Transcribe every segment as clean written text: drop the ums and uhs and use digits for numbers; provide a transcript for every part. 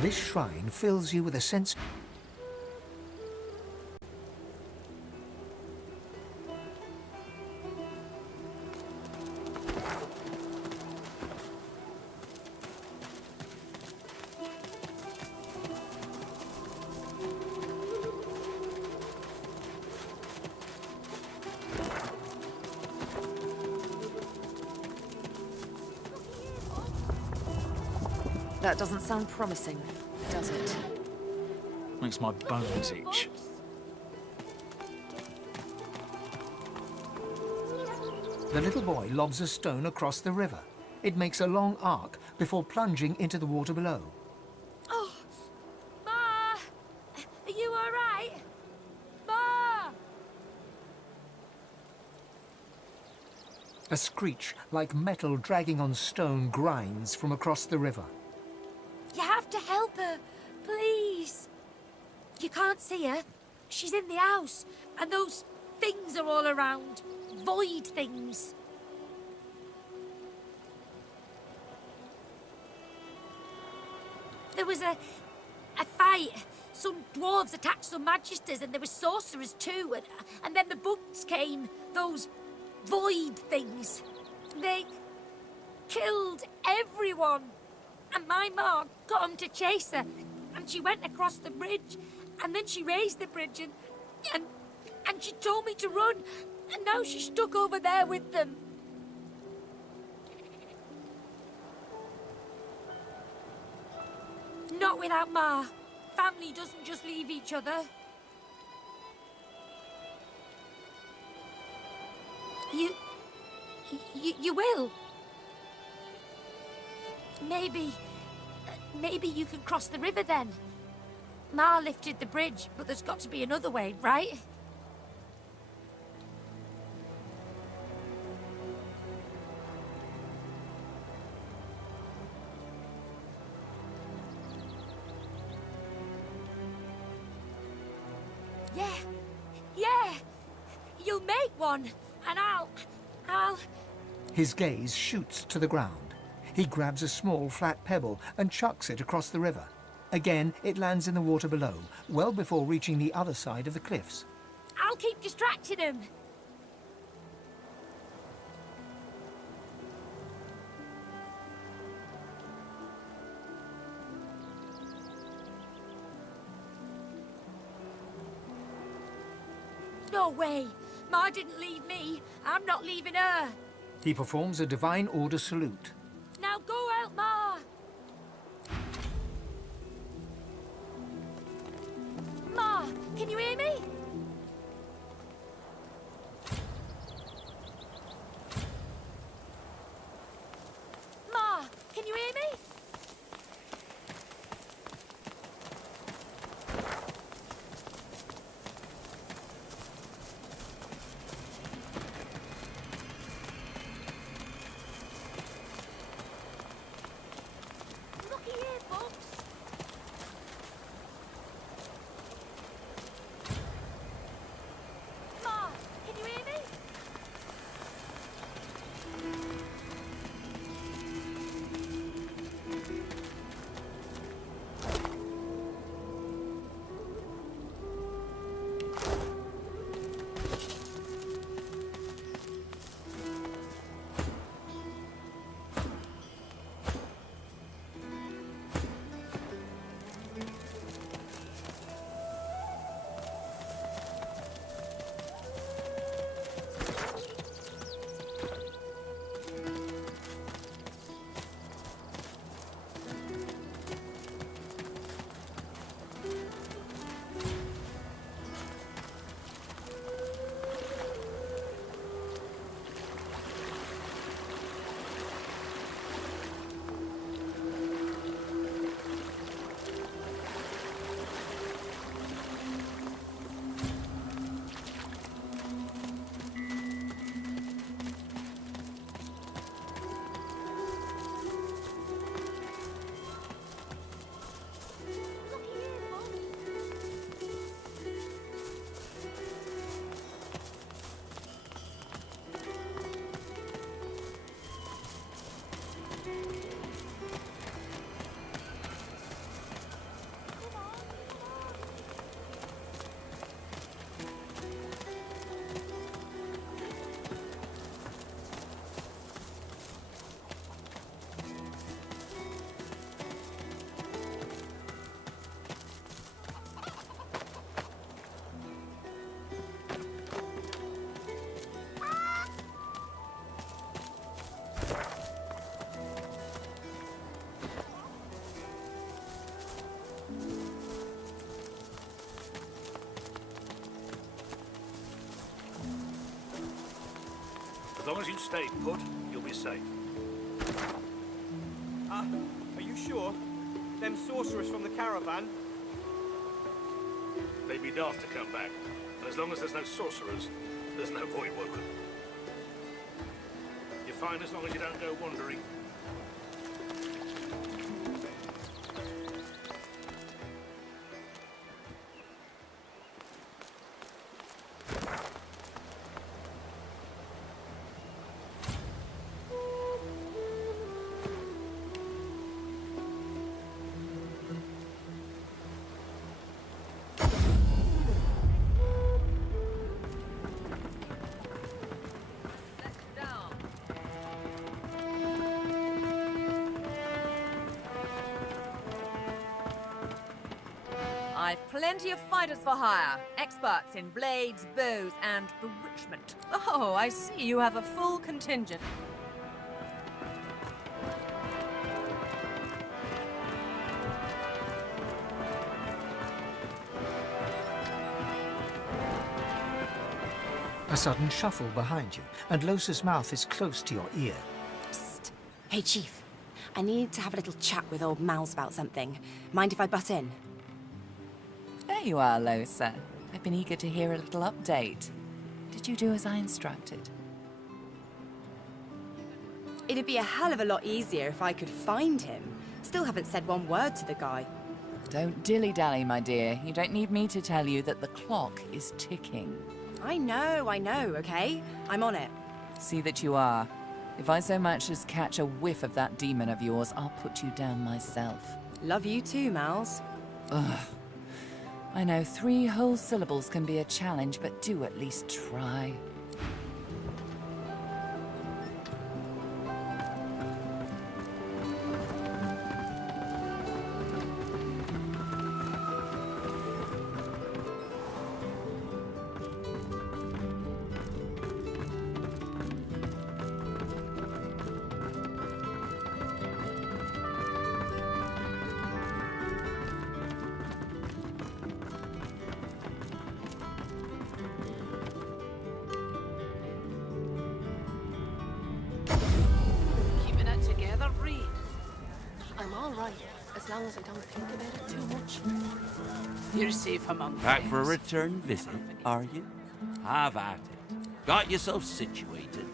This shrine fills you with a sense. That doesn't sound promising, does it? Makes my bones itch. The little boy lobs a stone across the river. It makes a long arc before plunging into the water below. Oh, Ma! Are you all right? Ma! A screech like metal dragging on stone grinds from across the river. You have to help her, please. You can't see her. She's in the house, and those things are all around. Void things. There was a fight. Some dwarves attacked some magisters, and there were sorcerers too. And then the bugs came. Those void things. They killed everyone. And my ma got him to chase her. And she went across the bridge. And then she raised the bridge and she told me to run. And now she's stuck over there with them. Not without Ma. Family doesn't just leave each other. You will. Maybe you can cross the river then. Ma lifted the bridge, but there's got to be another way, right? Yeah. You'll make one, and I'll... His gaze shoots to the ground. He grabs a small flat pebble and chucks it across the river. Again, it lands in the water below, well before reaching the other side of the cliffs. I'll keep distracting him. No way. Ma didn't leave me. I'm not leaving her. He performs a divine order salute. Now go out, Ma. Ma, can you hear me? Ma, can you hear me? Looky here, folks. long as you stay put, you'll be safe. Are you sure? Them sorcerers from the caravan? They'd be daft to come back. And as long as there's no sorcerers, there's no void woken. You're fine as long as you don't go wandering. I've plenty of fighters for hire. Experts in blades, bows, and bewitchment. Oh, I see you have a full contingent. A sudden shuffle behind you, and Los's mouth is close to your ear. Psst. Hey, Chief. I need to have a little chat with old Mouse about something. Mind if I butt in? There you are, Losa. I've been eager to hear a little update. Did you do as I instructed? It'd be a hell of a lot easier if I could find him. Still haven't said one word to the guy. Don't dilly-dally, my dear. You don't need me to tell you that the clock is ticking. I know, okay? I'm on it. See that you are. If I so much as catch a whiff of that demon of yours, I'll put you down myself. Love you too, Mouse. Ugh. I know 3 whole syllables can be a challenge, but do at least try. Keeping it together, Bree. I'm all right, as long as I don't think about it too much. You're safe among Back for a friends. return visit, are you? Have at it. Got yourself situated.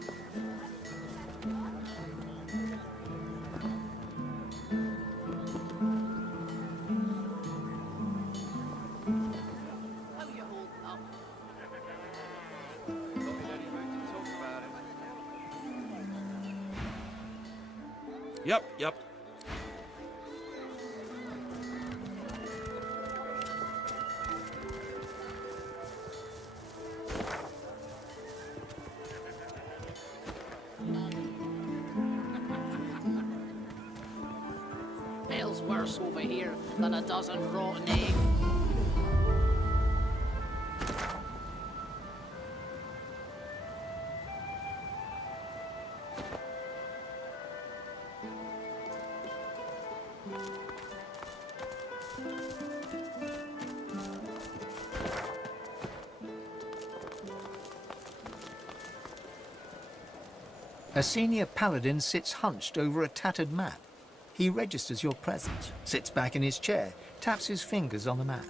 How you holding up? Yep. Hell's worse over here than a dozen rotten eggs. A senior paladin sits hunched over a tattered map. He registers your presence, sits back in his chair, taps his fingers on the map.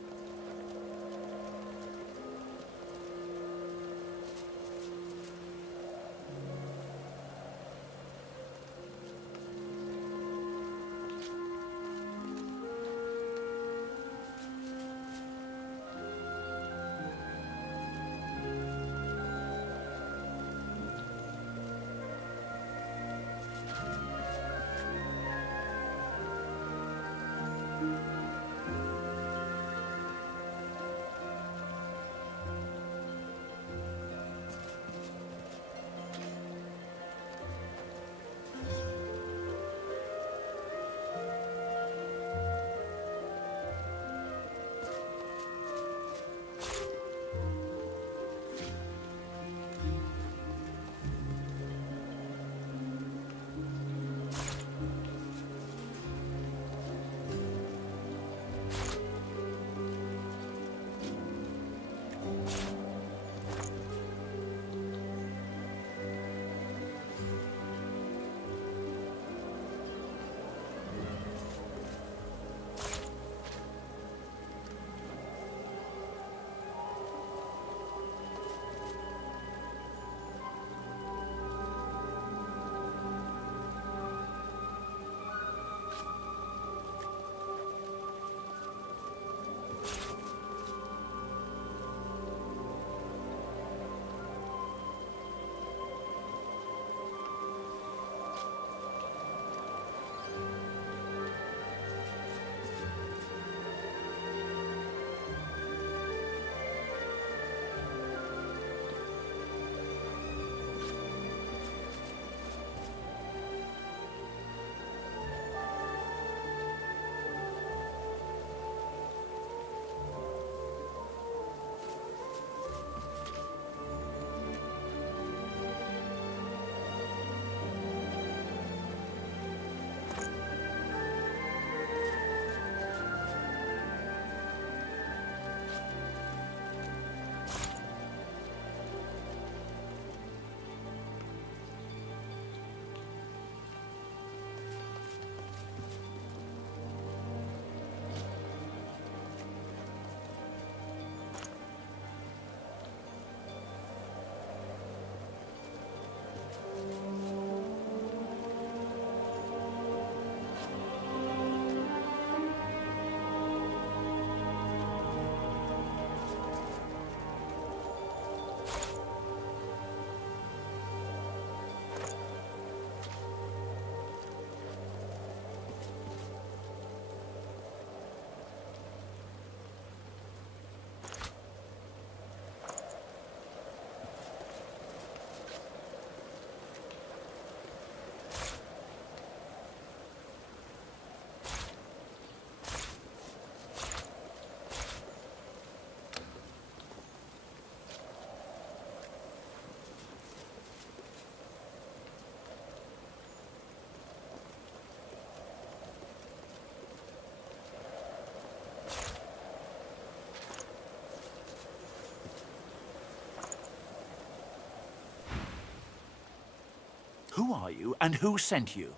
Who are you and who sent you?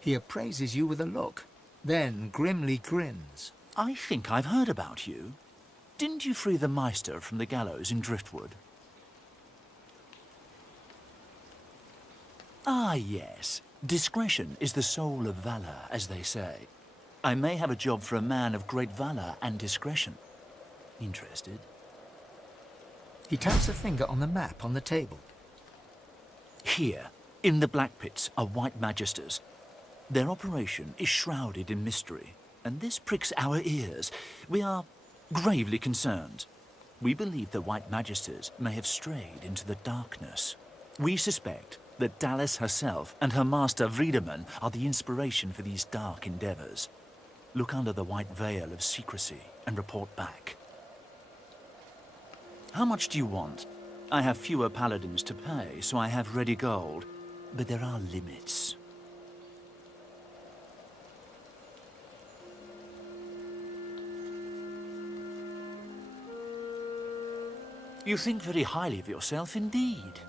He appraises you with a look, then grimly grins. I think I've heard about you. Didn't you free the Meister from the gallows in Driftwood? Ah, yes. Discretion is the soul of valor, as they say. I may have a job for a man of great valor and discretion. Interested? He taps a finger on the map on the table. Here, in the Black Pits, are White Magisters. Their operation is shrouded in mystery, and this pricks our ears. We are gravely concerned. We believe the White Magisters may have strayed into the darkness. We suspect that Dallas herself and her master Vriedemann are the inspiration for these dark endeavors. Look under the white veil of secrecy and report back. How much do you want? I have fewer paladins to pay, so I have ready gold. But there are limits. You think very highly of yourself indeed.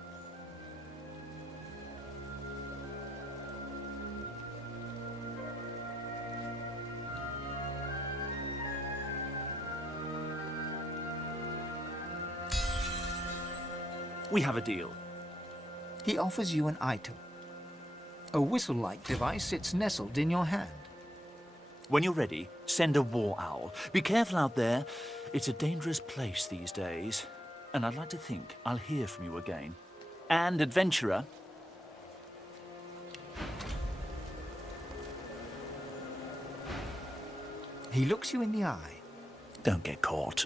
We have a deal. He offers you an item. A whistle-like device sits nestled in your hand. When you're ready, send a war owl. Be careful out there. It's a dangerous place these days. And I'd like to think I'll hear from you again. And, adventurer, He looks you in the eye. don't get caught.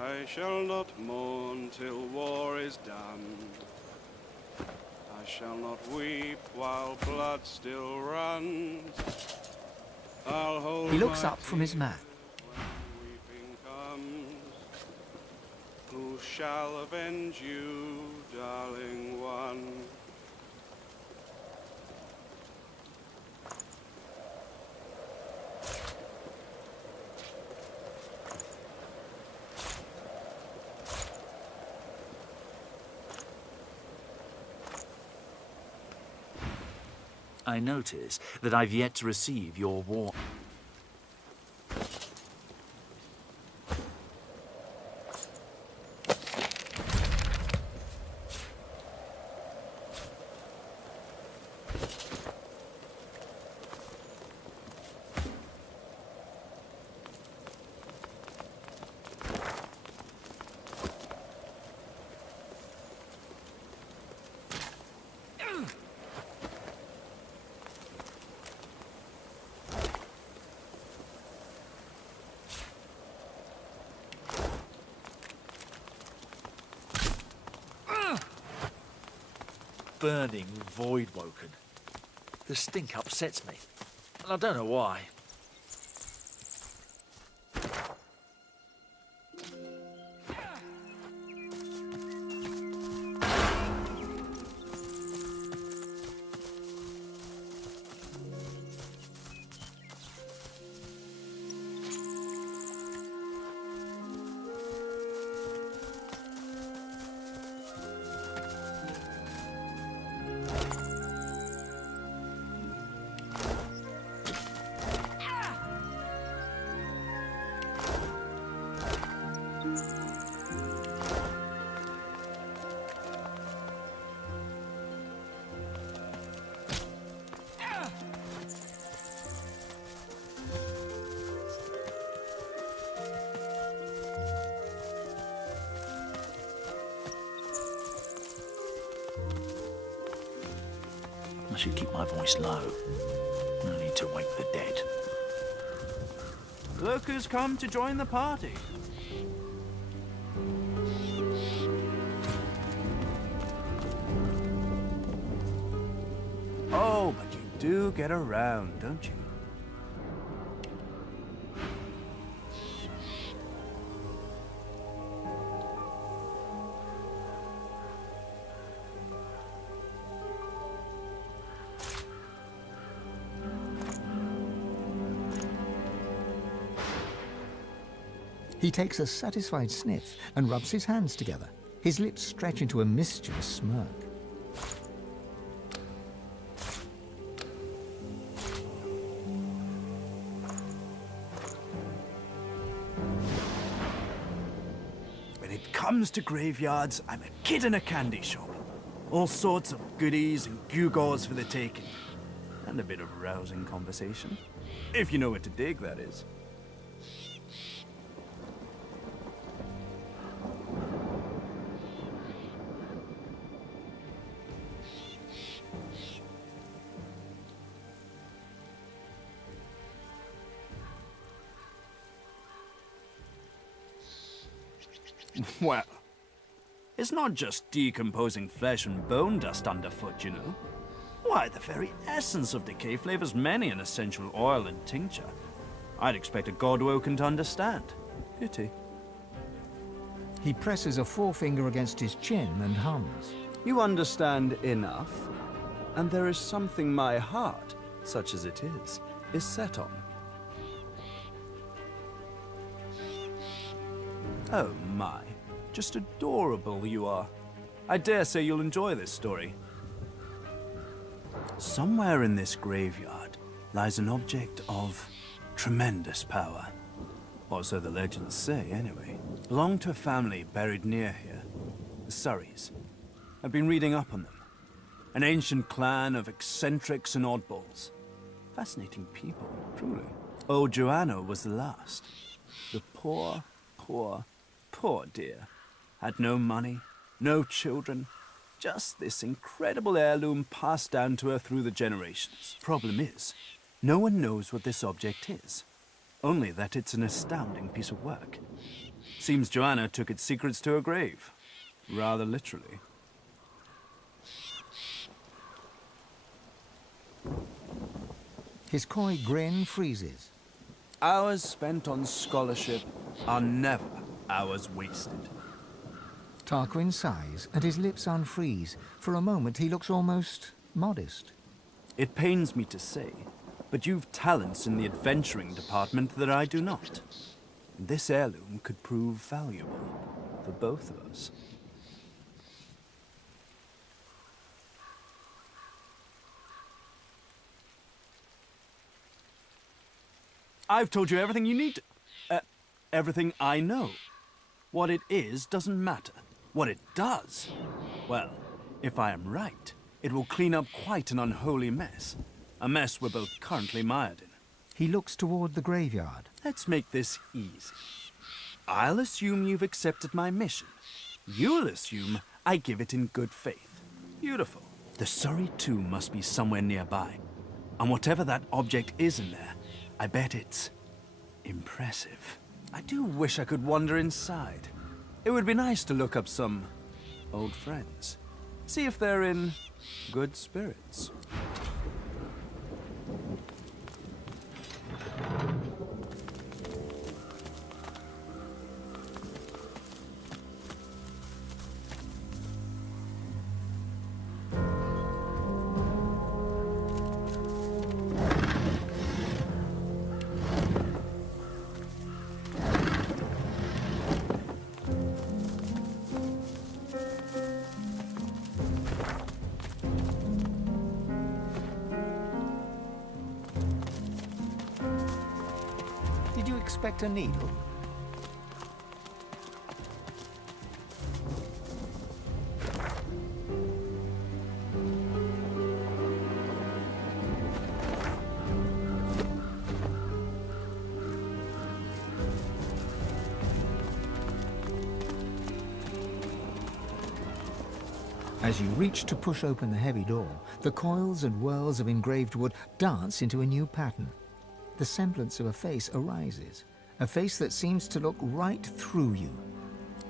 I shall not mourn till war is done. I shall not weep while blood still runs. I'll hold He looks my up from his tears map. when weeping comes. Who shall avenge you, darling one? I notice that I've yet to receive your war. burning void woken. The stink upsets me, and I don't know why. I should keep my voice low. No need to wake the dead. Look who's come to join the party. Oh, but you do get around, don't you? He takes a satisfied sniff and rubs his hands together. His lips stretch into a mischievous smirk. When it comes to graveyards, I'm a kid in a candy shop. All sorts of goodies and gewgaws for the taking. And a bit of rousing conversation. If you know what to dig, that is. Well, it's not just decomposing flesh and bone dust underfoot, you know. Why, the very essence of decay flavors many an essential oil and tincture. I'd expect a godwoken to understand. Pity. He presses a forefinger against his chin and hums. You understand enough, and there is something my heart, such as it is set on. Oh my, just adorable you are. I dare say you'll enjoy this story. Somewhere in this graveyard lies an object of tremendous power. Or so the legends say, anyway. Belonged to a family buried near here, the Surreys. I've been reading up on them. An ancient clan of eccentrics and oddballs. Fascinating people, truly. Old Joanna was the last. The poor dear. Had no money, no children, just this incredible heirloom passed down to her through the generations. Problem is, no one knows what this object is. Only that it's an astounding piece of work. Seems Joanna took its secrets to her grave. Rather literally. His coy grin freezes. Hours spent on scholarship are never hours wasted. Tarquin sighs and his lips unfreeze. For a moment he looks almost modest. It pains me to say, but you've talents in the adventuring department that I do not. This heirloom could prove valuable for both of us. I've told you everything you need to... everything I know. What it is doesn't matter. What it does, well, if I am right, it will clean up quite an unholy mess. A mess we're both currently mired in. He looks toward the graveyard. Let's make this easy. I'll assume you've accepted my mission. You'll assume I give it in good faith. Beautiful. The Surrey tomb must be somewhere nearby. And whatever that object is in there, I bet it's impressive. I do wish I could wander inside. It would be nice to look up some old friends. See if they're in good spirits. Did you expect a needle? As you reach to push open the heavy door, the coils and whirls of engraved wood dance into a new pattern. The semblance of a face arises, a face that seems to look right through you.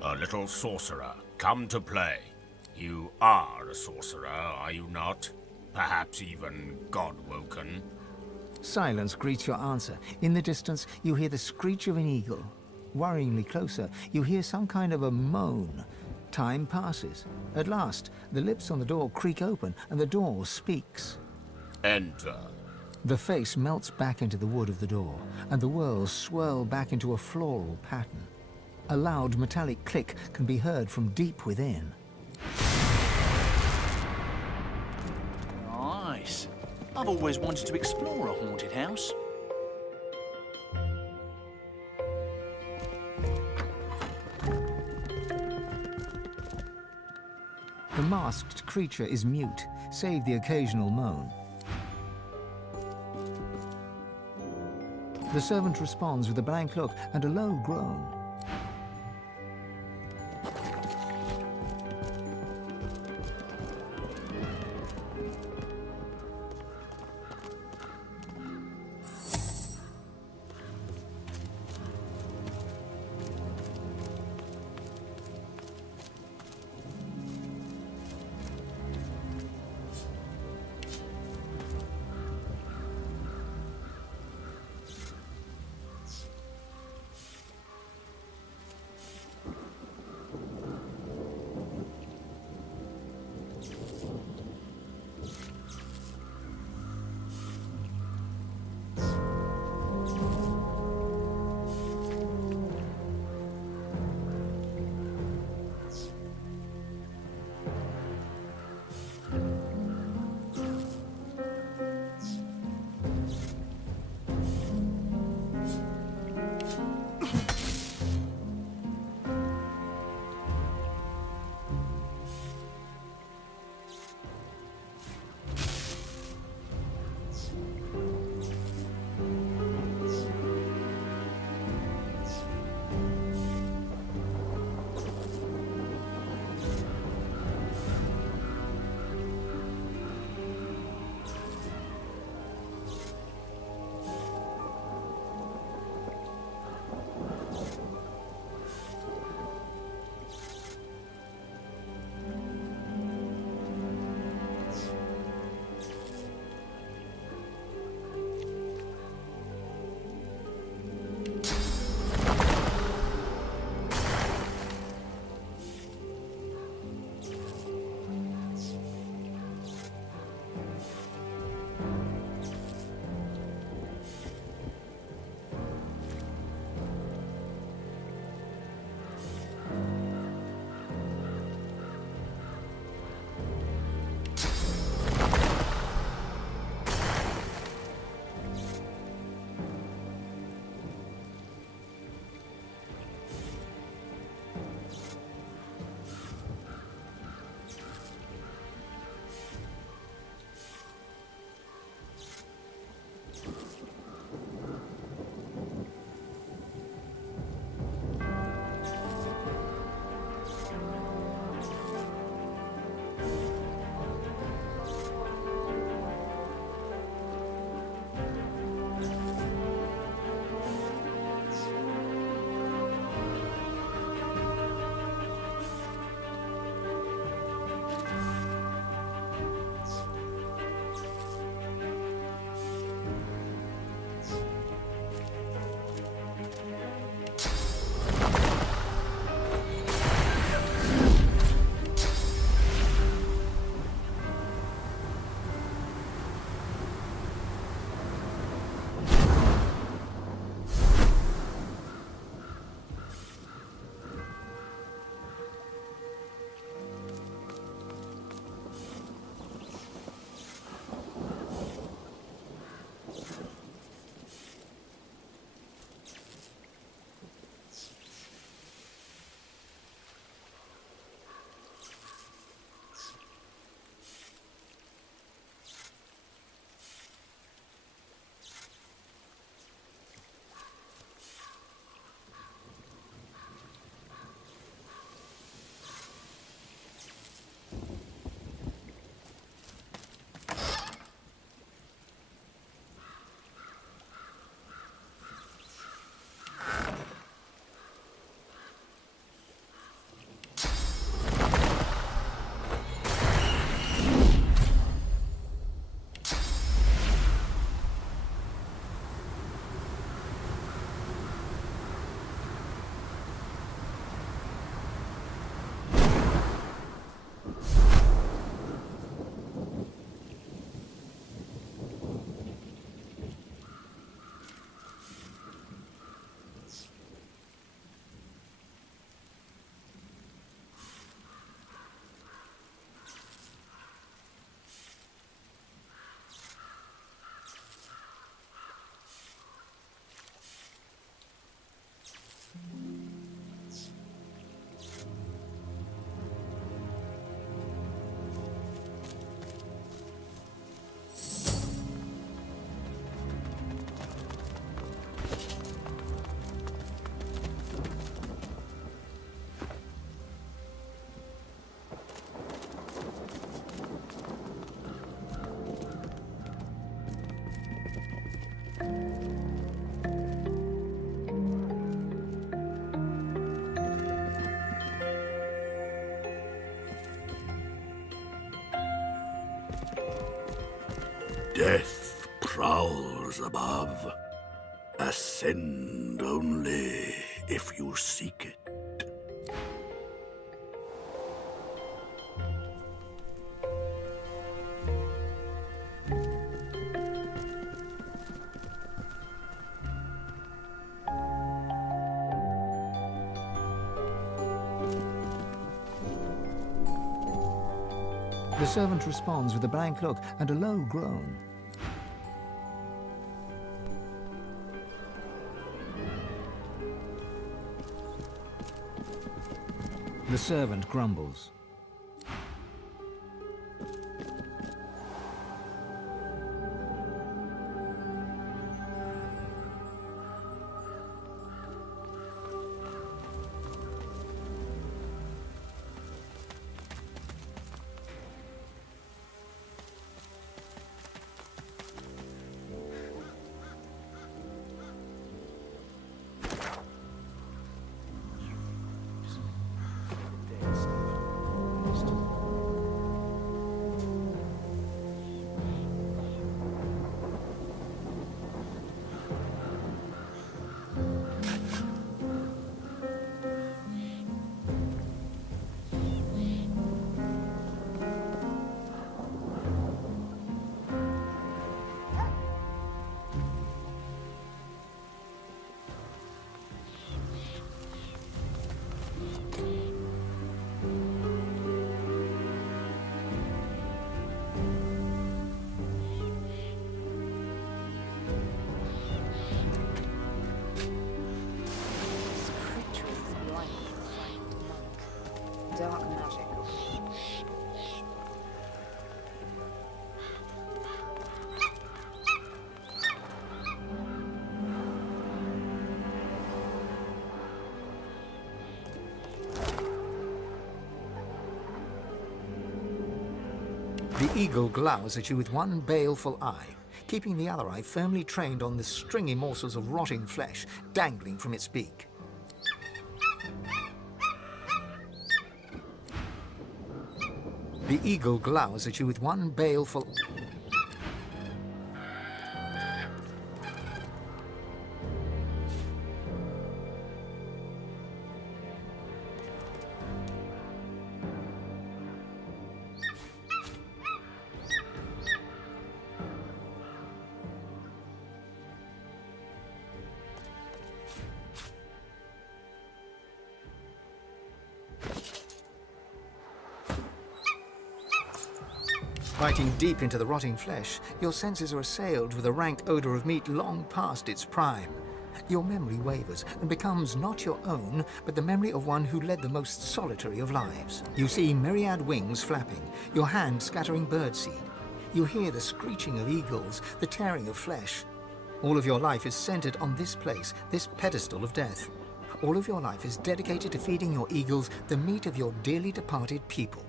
A little sorcerer, come to play. You are a sorcerer, are you not? Perhaps even God-woken? Silence greets your answer. In the distance, you hear the screech of an eagle. Worryingly closer, you hear some kind of a moan. Time passes. At last, the lips on the door creak open and the door speaks. Enter. The face melts back into the wood of the door, and the whirls swirl back into a floral pattern. A loud metallic click can be heard from deep within. Nice. I've always wanted to explore a haunted house. The masked creature is mute, save the occasional moan. The servant responds with a blank look and a low groan. Death prowls above. Ascend only if you seek it. The servant responds with a blank look and a low groan. The servant grumbles. Dark magic. The eagle glowers at you with one baleful eye, keeping the other eye firmly trained on the stringy morsels of rotting flesh dangling from its beak. The eagle glowers at you with one baleful... Biting deep into the rotting flesh, your senses are assailed with a rank odor of meat long past its prime. Your memory wavers and becomes not your own, but the memory of one who led the most solitary of lives. You see myriad wings flapping, your hand scattering birdseed. You hear the screeching of eagles, the tearing of flesh. All of your life is centered on this place, this pedestal of death. All of your life is dedicated to feeding your eagles the meat of your dearly departed people.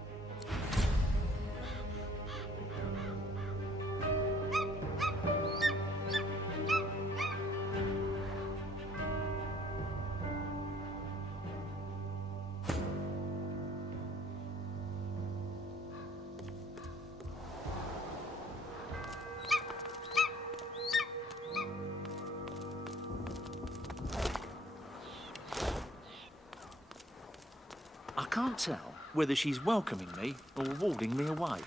I can't tell whether she's welcoming me or warding me away.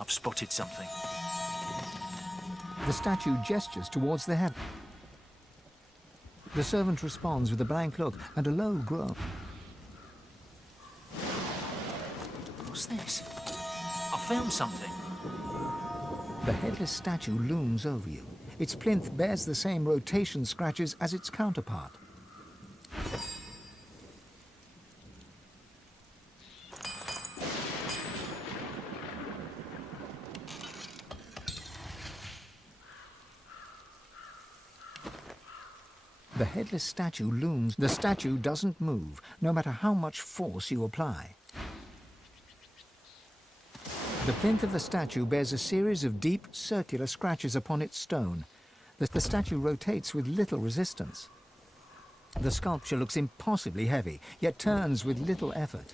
I've spotted something. The statue gestures towards the heaven. The servant responds with a blank look and a low groan. What's this? I found something. The headless statue looms over you. Its plinth bears the same rotation scratches as its counterpart. The headless statue looms. The statue doesn't move, no matter how much force you apply. The plinth of the statue bears a series of deep, circular scratches upon its stone. The statue rotates with little resistance. The sculpture looks impossibly heavy, yet turns with little effort.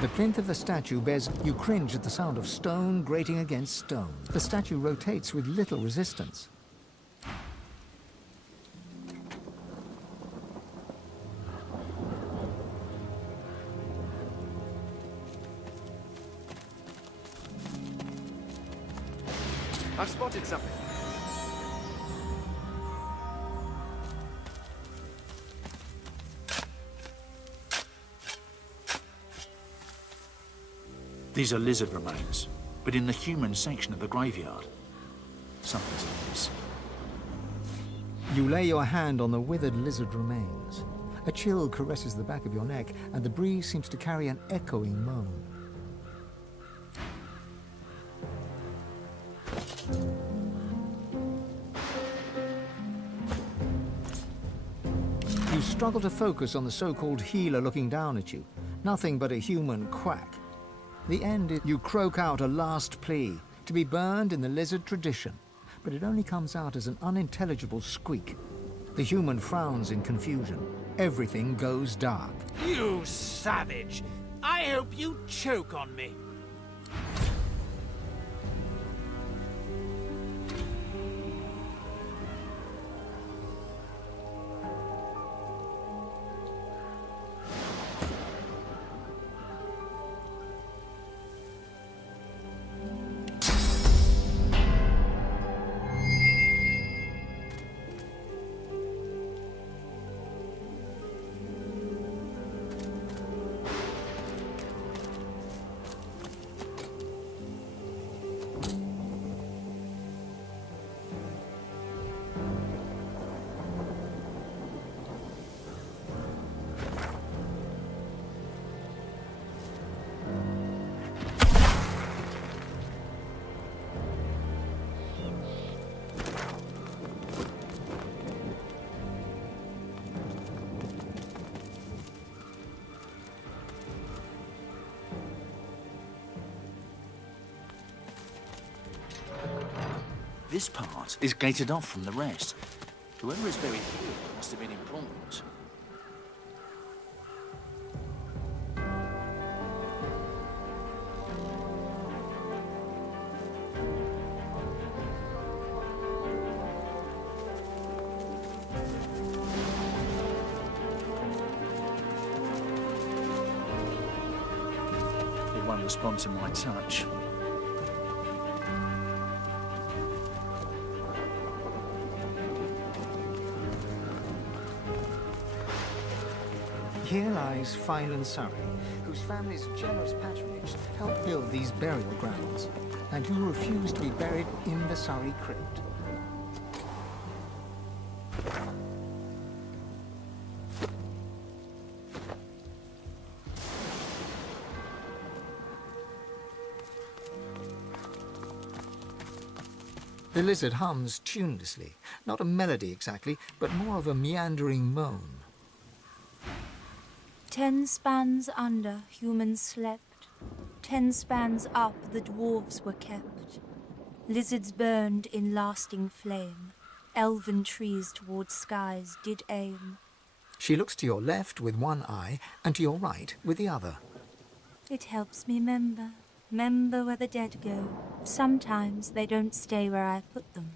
The plinth of the statue bears... You cringe at the sound of stone grating against stone. The statue rotates with little resistance. I've spotted something. These are lizard remains, but in the human section of the graveyard, something's amiss. You lay your hand on the withered lizard remains. A chill caresses the back of your neck, and the breeze seems to carry an echoing moan. You struggle to focus on the so-called healer looking down at you. Nothing but a human quack. The end is you croak out a last plea, to be burned in the lizard tradition, but it only comes out as an unintelligible squeak. The human frowns in confusion. Everything goes dark. You savage! I hope you choke on me. This part is gated off from the rest. Whoever is buried here must have been important. It won't respond to my touch. Here lies Phylan Surrey, whose family's generous patronage helped build these burial grounds, and who refused to be buried in the Surrey crypt. The lizard hums tunelessly, not a melody exactly, but more of a meandering moan. 10 spans under, humans slept. 10 spans up, the dwarves were kept. Lizards burned in lasting flame. Elven trees towards skies did aim. She looks to your left with one eye, and to your right with the other. It helps me remember where the dead go. Sometimes they don't stay where I put them.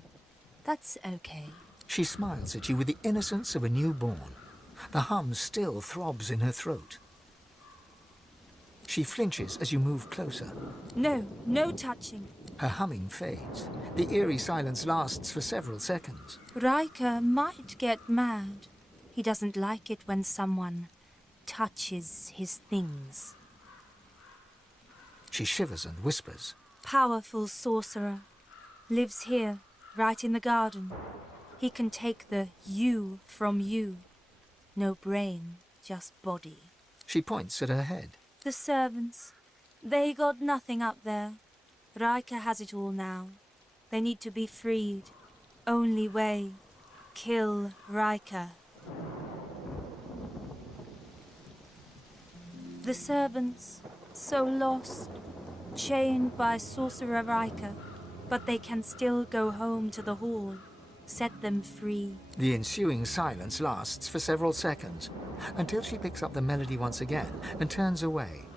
That's okay. She smiles at you with the innocence of a newborn. The hum still throbs in her throat. She flinches as you move closer. No, no touching. Her humming fades. The eerie silence lasts for several seconds. Riker might get mad. He doesn't like it when someone touches his things. She shivers and whispers. Powerful sorcerer. Lives here, right in the garden. He can take the you from you. No brain, just body. She points at her head. The servants, they got nothing up there. Riker has it all now. They need to be freed. Only way, kill Riker. The servants, so lost, chained by Sorcerer Riker, but they can still go home to the hall. set them free. The ensuing silence lasts for several seconds, until she picks up the melody once again and turns away.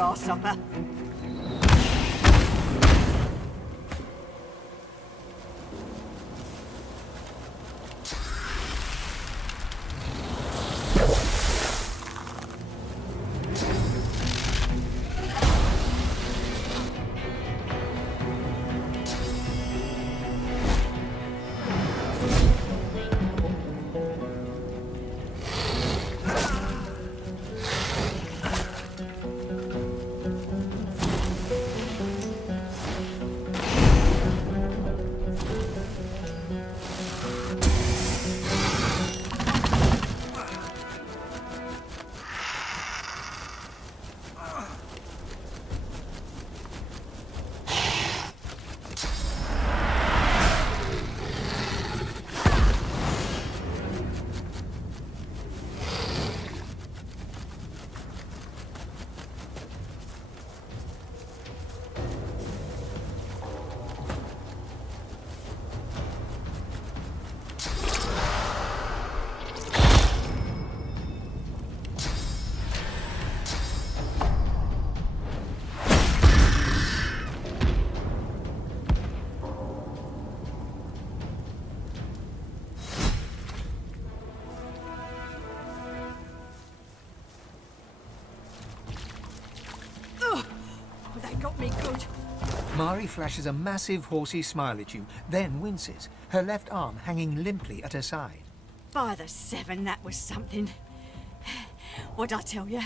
grasshopper. Mari flashes a massive horsey smile at you, then winces, her left arm hanging limply at her side. By the seven, that was something. What'd I tell you?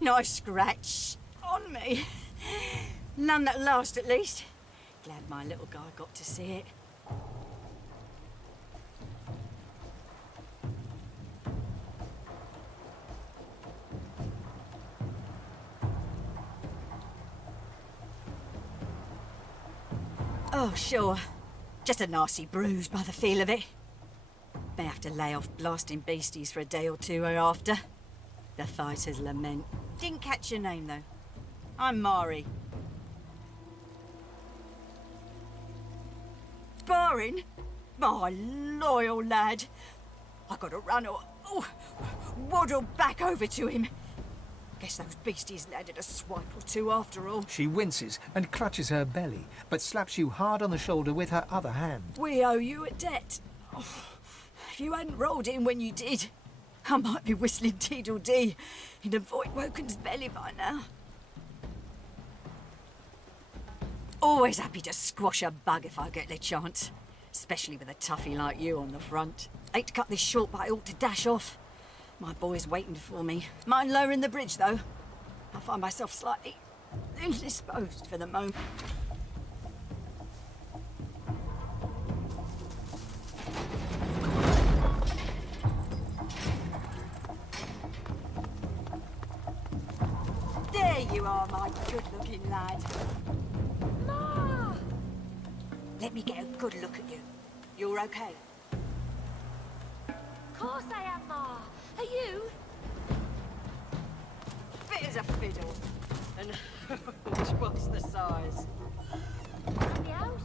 Nice scratch on me. None that last, at least. Glad my little guy got to see it. Oh, sure. Just a nasty bruise by the feel of it. May have to lay off blasting beasties for a day or two hereafter. The fighter's lament. Didn't catch your name, though. I'm Mari. Barin? My loyal lad. I gotta run or waddle back over to him. Guess those beasties landed a swipe or two after all. She winces and clutches her belly, but slaps you hard on the shoulder with her other hand. We owe you a debt. Oh, if you hadn't rolled in when you did, I might be whistling Teedle-Dee in a Voidwoken's belly by now. Always happy to squash a bug if I get the chance. Especially with a toughie like you on the front. Hate to cut this short, but I ought to dash off. My boy's waiting for me. Mind lowering the bridge, though? I find myself slightly indisposed for the moment. There you are, my good-looking lad. Ma! Let me get a good look at you. You're okay? Of course I am, Ma. Are you? Fit as a fiddle. And twice the size. In the house?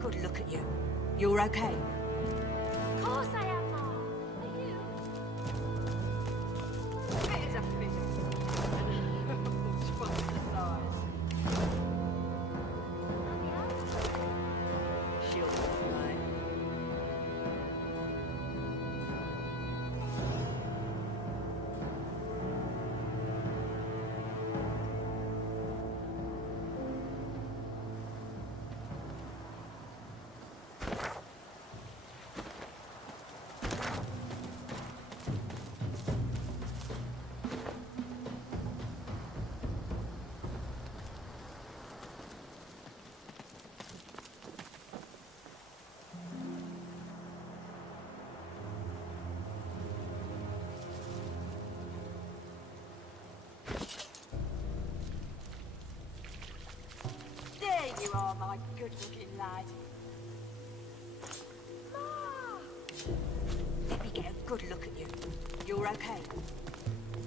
Good look at you. You're okay? Of course I am, Ma. Are you? Fit as a fiddle. And twice the size. She'll be fine. There you are, my good-looking lad. Ma! Let me get a good look at you. You're okay?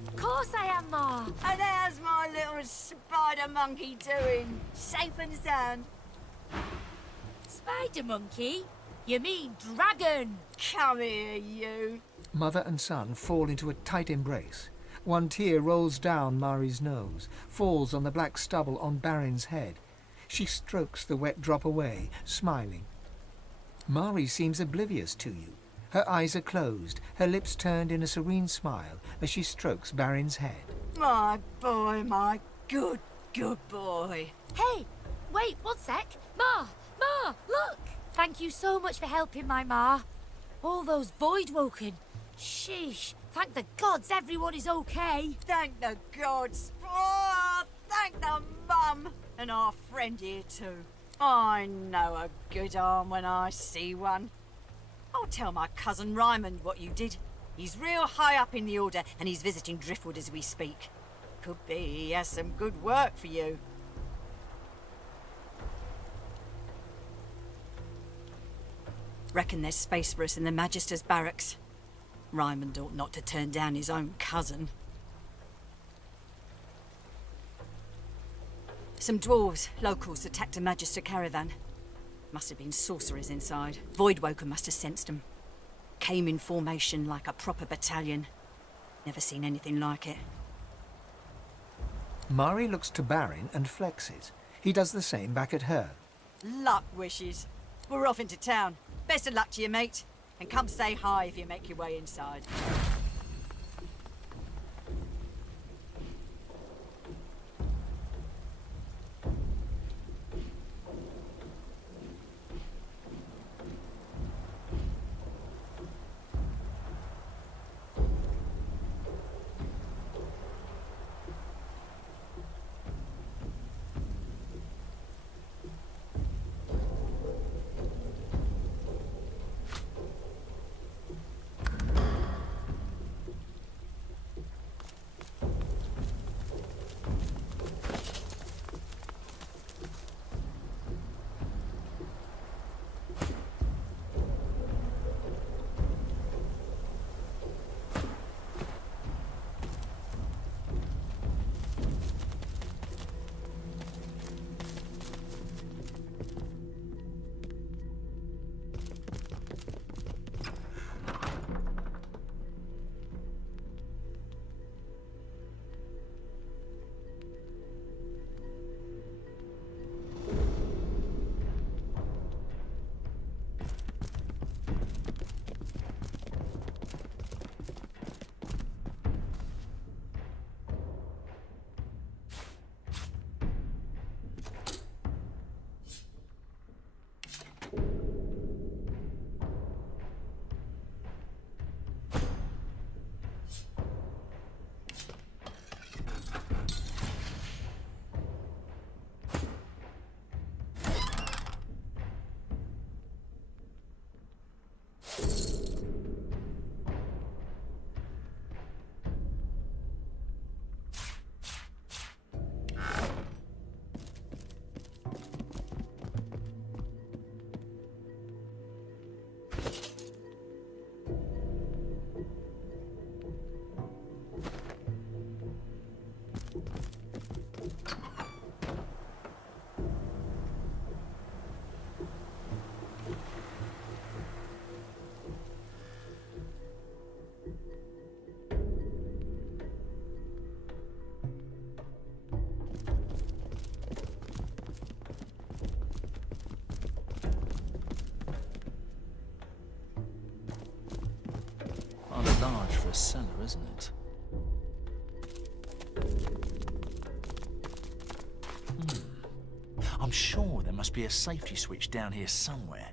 Of course I am, Ma. And how's my little spider monkey doing? Safe and sound? Spider monkey? You mean dragon? Come here, you. Mother and son fall into a tight embrace. One tear rolls down Mari's nose, falls on the black stubble on Barin's head. She strokes the wet drop away, smiling. Mari seems oblivious to you. Her eyes are closed, her lips turned in a serene smile as she strokes Barin's head. My boy, my good boy. Hey, wait, one sec. Ma! Ma, look! Thank you so much for helping my Ma. All those Voidwoken. Sheesh. Thank the gods everyone is okay. Thank the gods. Oh, thank the mum. And our friend here too. I know a good arm when I see one. I'll tell my cousin Raymond what you did. He's real high up in the order and he's visiting Driftwood as we speak. Could be he has some good work for you. Reckon there's space for us in the Magister's barracks. Raymond ought not to turn down his own cousin. Some dwarves, locals, attacked a Magister caravan. Must have been sorcerers inside. Voidwoken must have sensed them. Came in formation like a proper battalion. Never seen anything like it. Mari looks to Barin and flexes. He does the same back at her. Luck wishes. We're off into town. Best of luck to you, mate. And come say hi if you make your way inside. Rather large for a cellar, isn't it? I'm sure there must be a safety switch down here somewhere.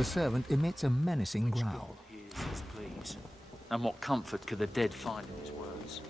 The servant emits a menacing growl. Hears his pleas. And what comfort could the dead find in his words?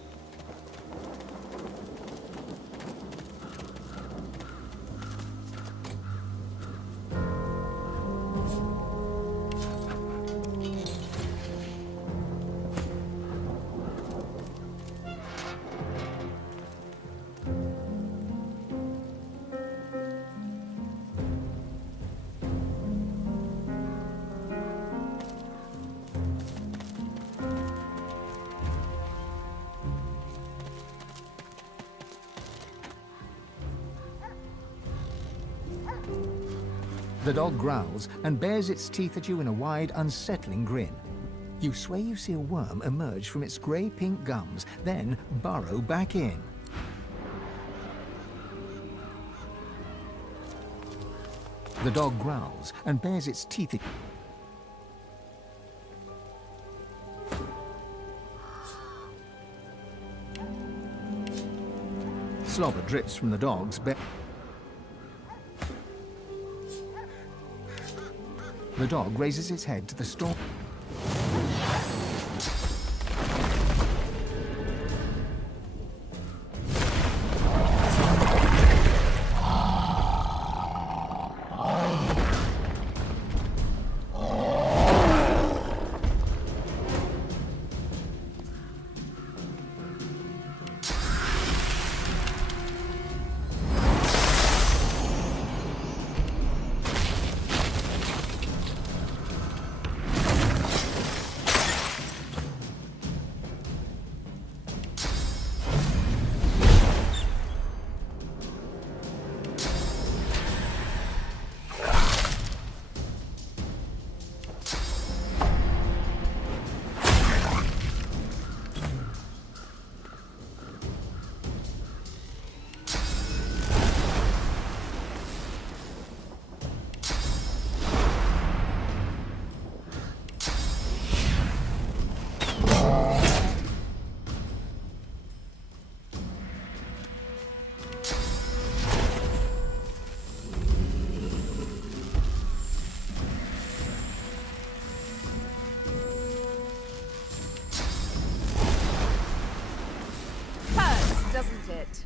The dog growls and bares its teeth at you in a wide, unsettling grin. You swear you see a worm emerge from its grey-pink gums, then burrow back in. The dog growls and bares its teeth at Slobber drips from the dog's belly. The dog raises its head to the storm. Doesn't it?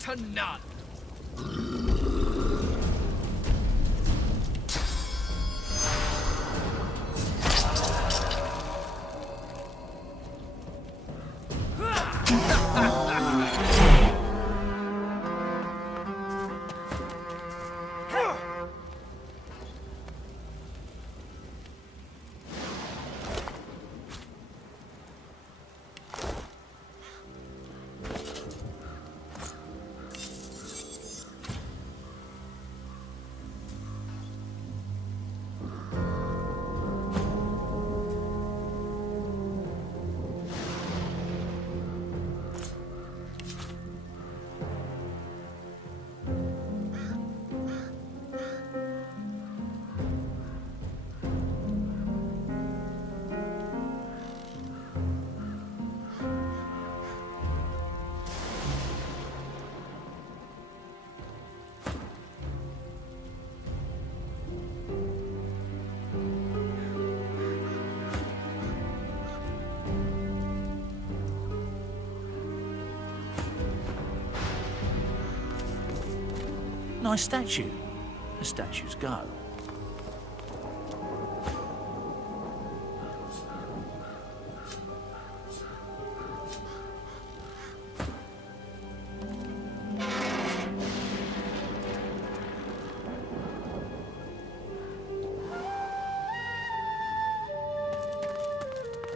To none. nice statue, as statues go.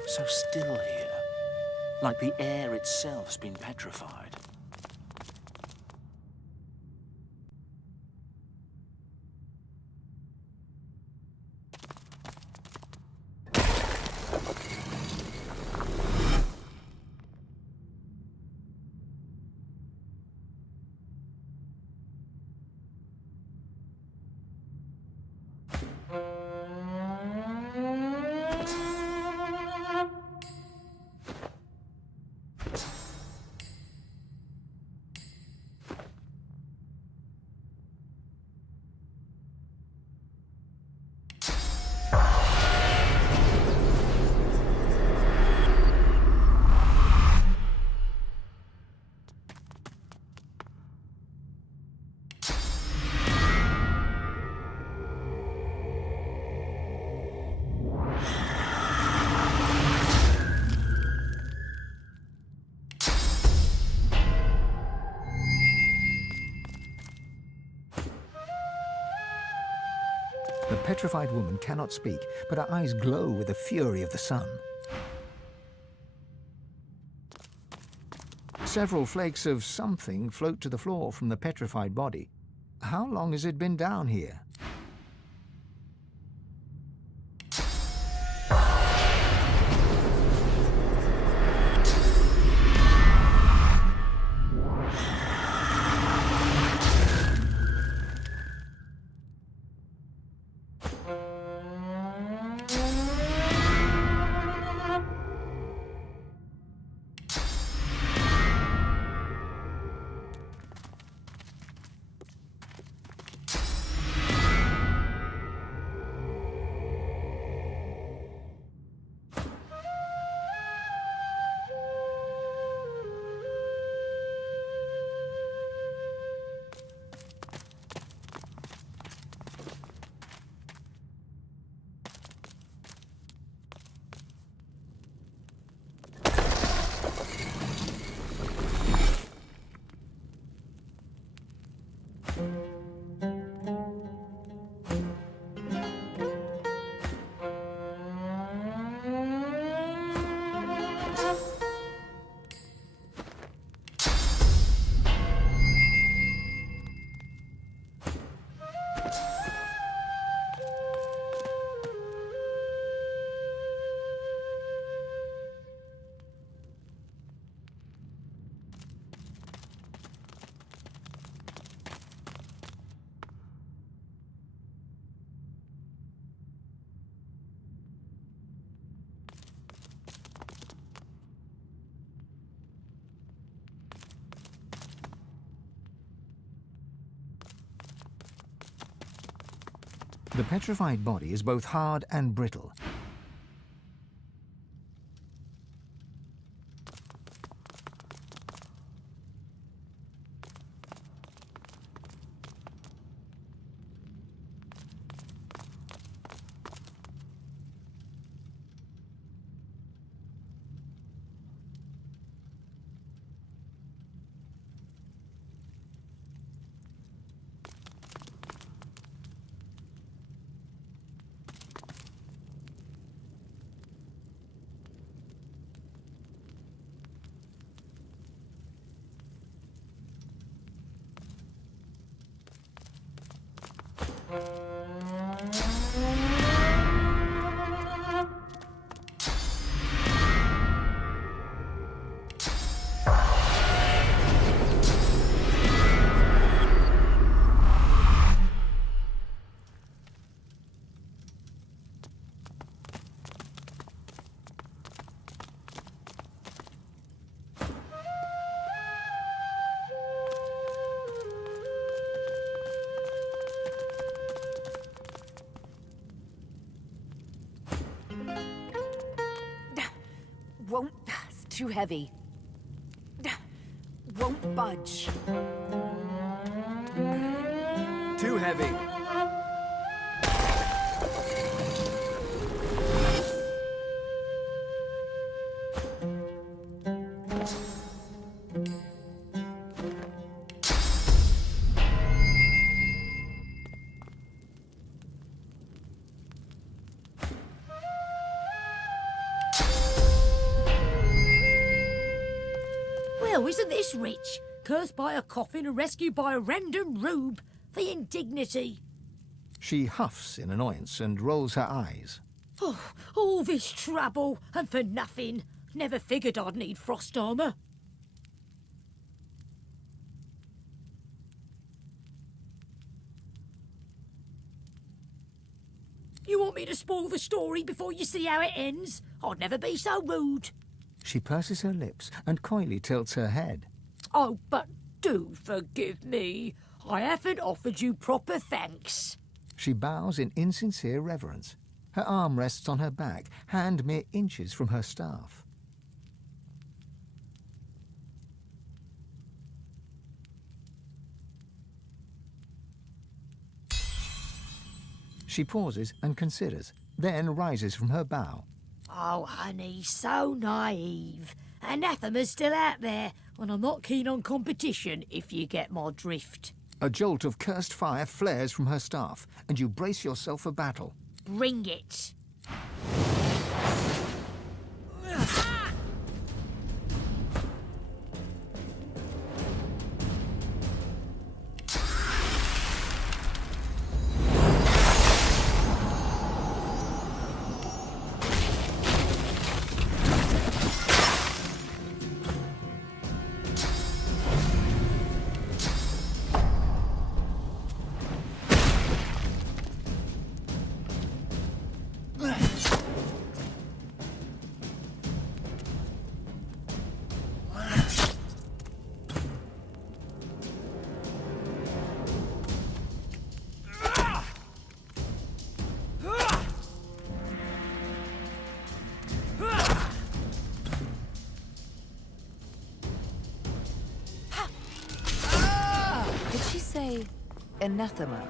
So still here, like the air itself's been petrified. The petrified woman cannot speak, but her eyes glow with the fury of the sun. Several flakes of something float to the floor from the petrified body. How long has it been down here? The petrified body is both hard and brittle. Won't. It's too heavy. Won't budge. heavy. Well, isn't this rich? Cursed by a coffin and rescued by a random rube. The indignity. She huffs in annoyance and rolls her eyes. Oh, all this trouble, and for nothing. Never figured I'd need frost armour. You want me to spoil the story before you see how it ends? I'd never be so rude. She purses her lips and coyly tilts her head. Oh, but do forgive me. I haven't offered you proper thanks. She bows in insincere reverence. Her arm rests on her back, hand mere inches from her staff. She pauses and considers, then rises from her bow. Oh, honey, so naive. Anathema's still out there, and I'm not keen on competition, if you get my drift. A jolt of cursed fire flares from her staff, and you brace yourself for battle. Bring it. Did she say anathema?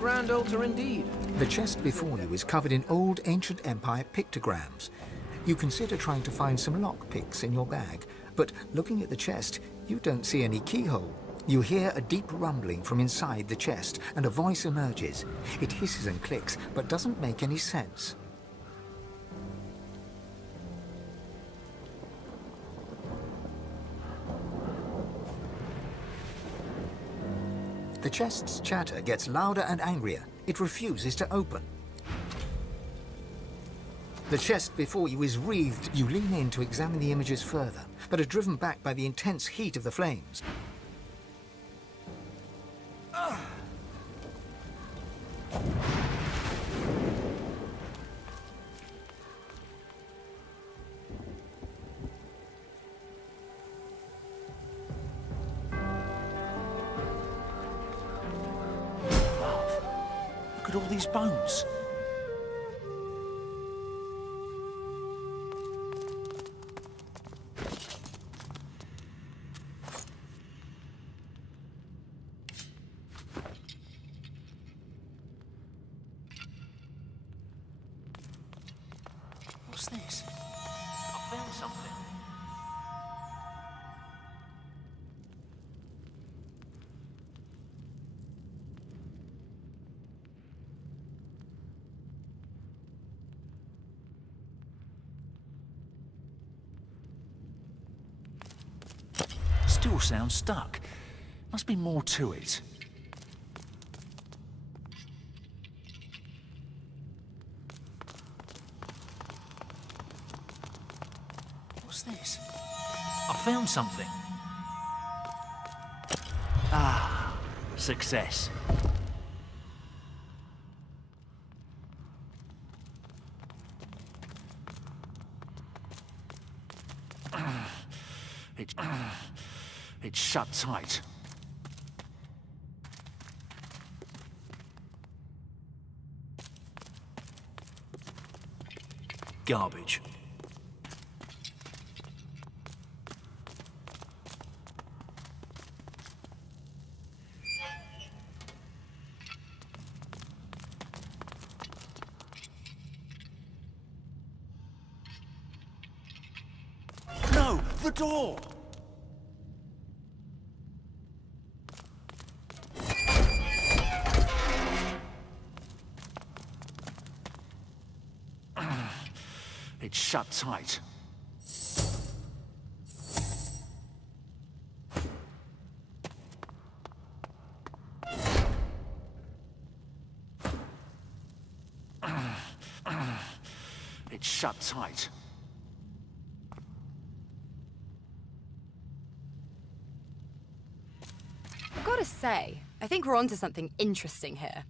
Grand altar indeed. The chest before you is covered in old ancient empire pictograms. You consider trying to find some lockpicks in your bag, but looking at the chest, you don't see any keyhole. You hear a deep rumbling from inside the chest, and a voice emerges. It hisses and clicks, but doesn't make any sense. The chest's chatter gets louder and angrier. It refuses to open. The chest before you is wreathed. You lean in to examine the images further, but are driven back by the intense heat of the flames. Look at all these bones. What's this? I found something. Still sounds stuck. Must be more to it. What's this? I found something. Ah, success. It's shut tight. Garbage. No, the door! It's shut tight. It's shut tight. I've got to say, I think we're onto something interesting here.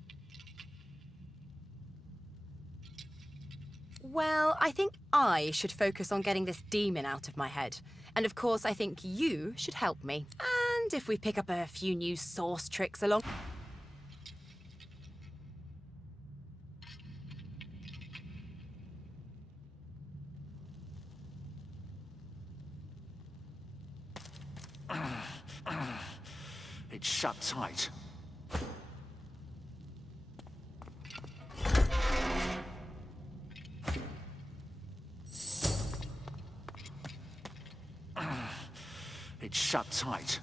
Well, I think I should focus on getting this demon out of my head. And of course, I think you should help me. And if we pick up a few new source tricks along... It's shut tight. It's shut tight.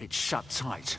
It's shut tight.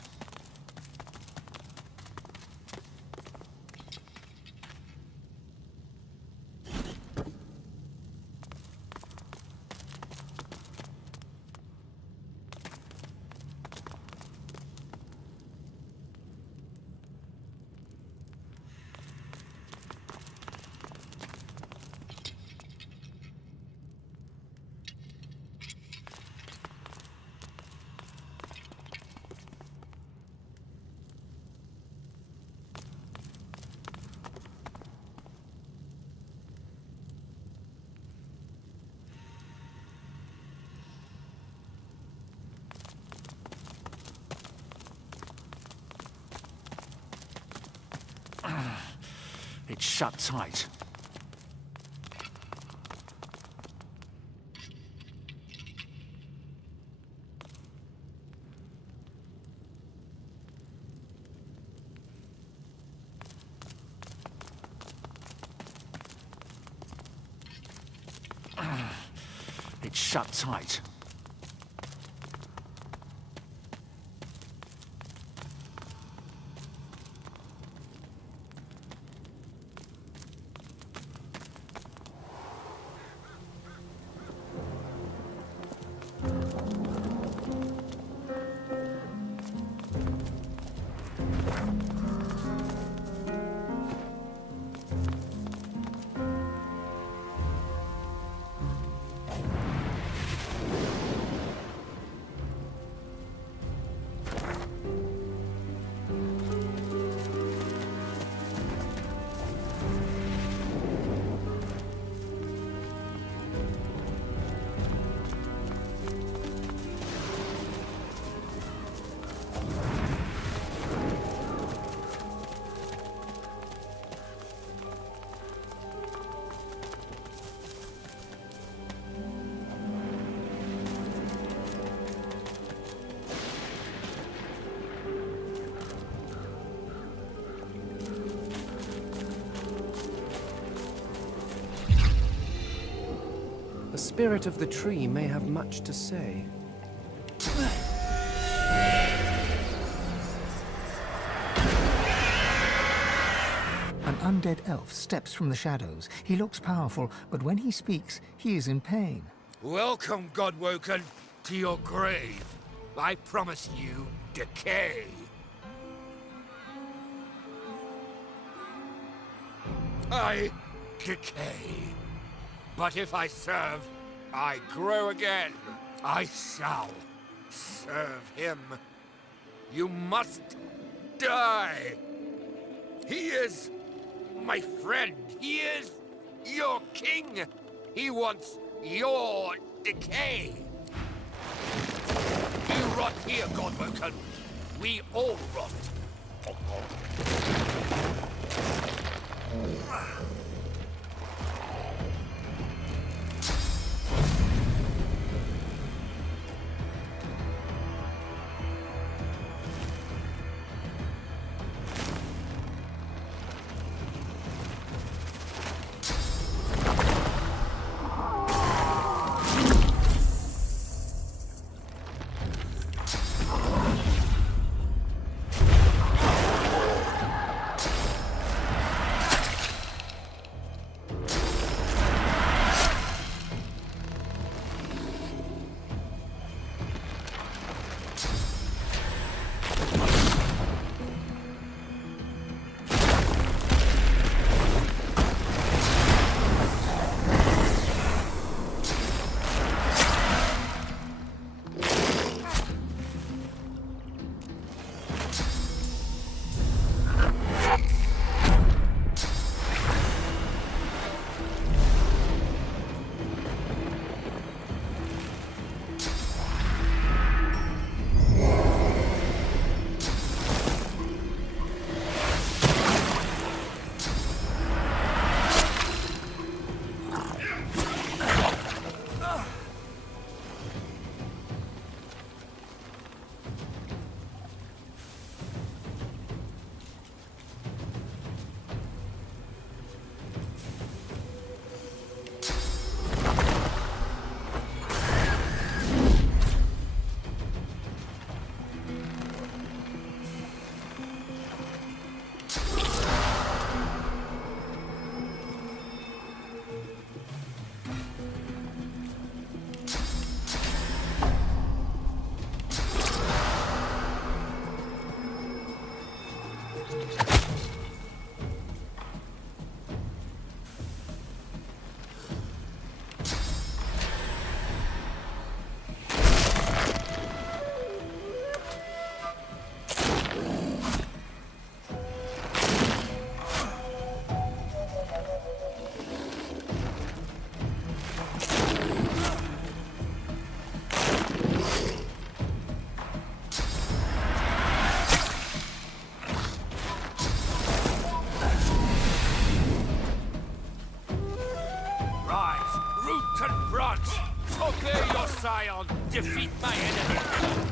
It's shut tight. It's shut tight. The spirit of the tree may have much to say. An undead elf steps from the shadows. He looks powerful, but when he speaks, he is in pain. Welcome, Godwoken, to your grave. I promise you decay. I decay. But if I serve, I grow again. I shall serve him. You must die. He is my friend. He is your king. He wants your decay. You rot here, Godwoken. We all rot. front! Obey your scion! Defeat my enemy!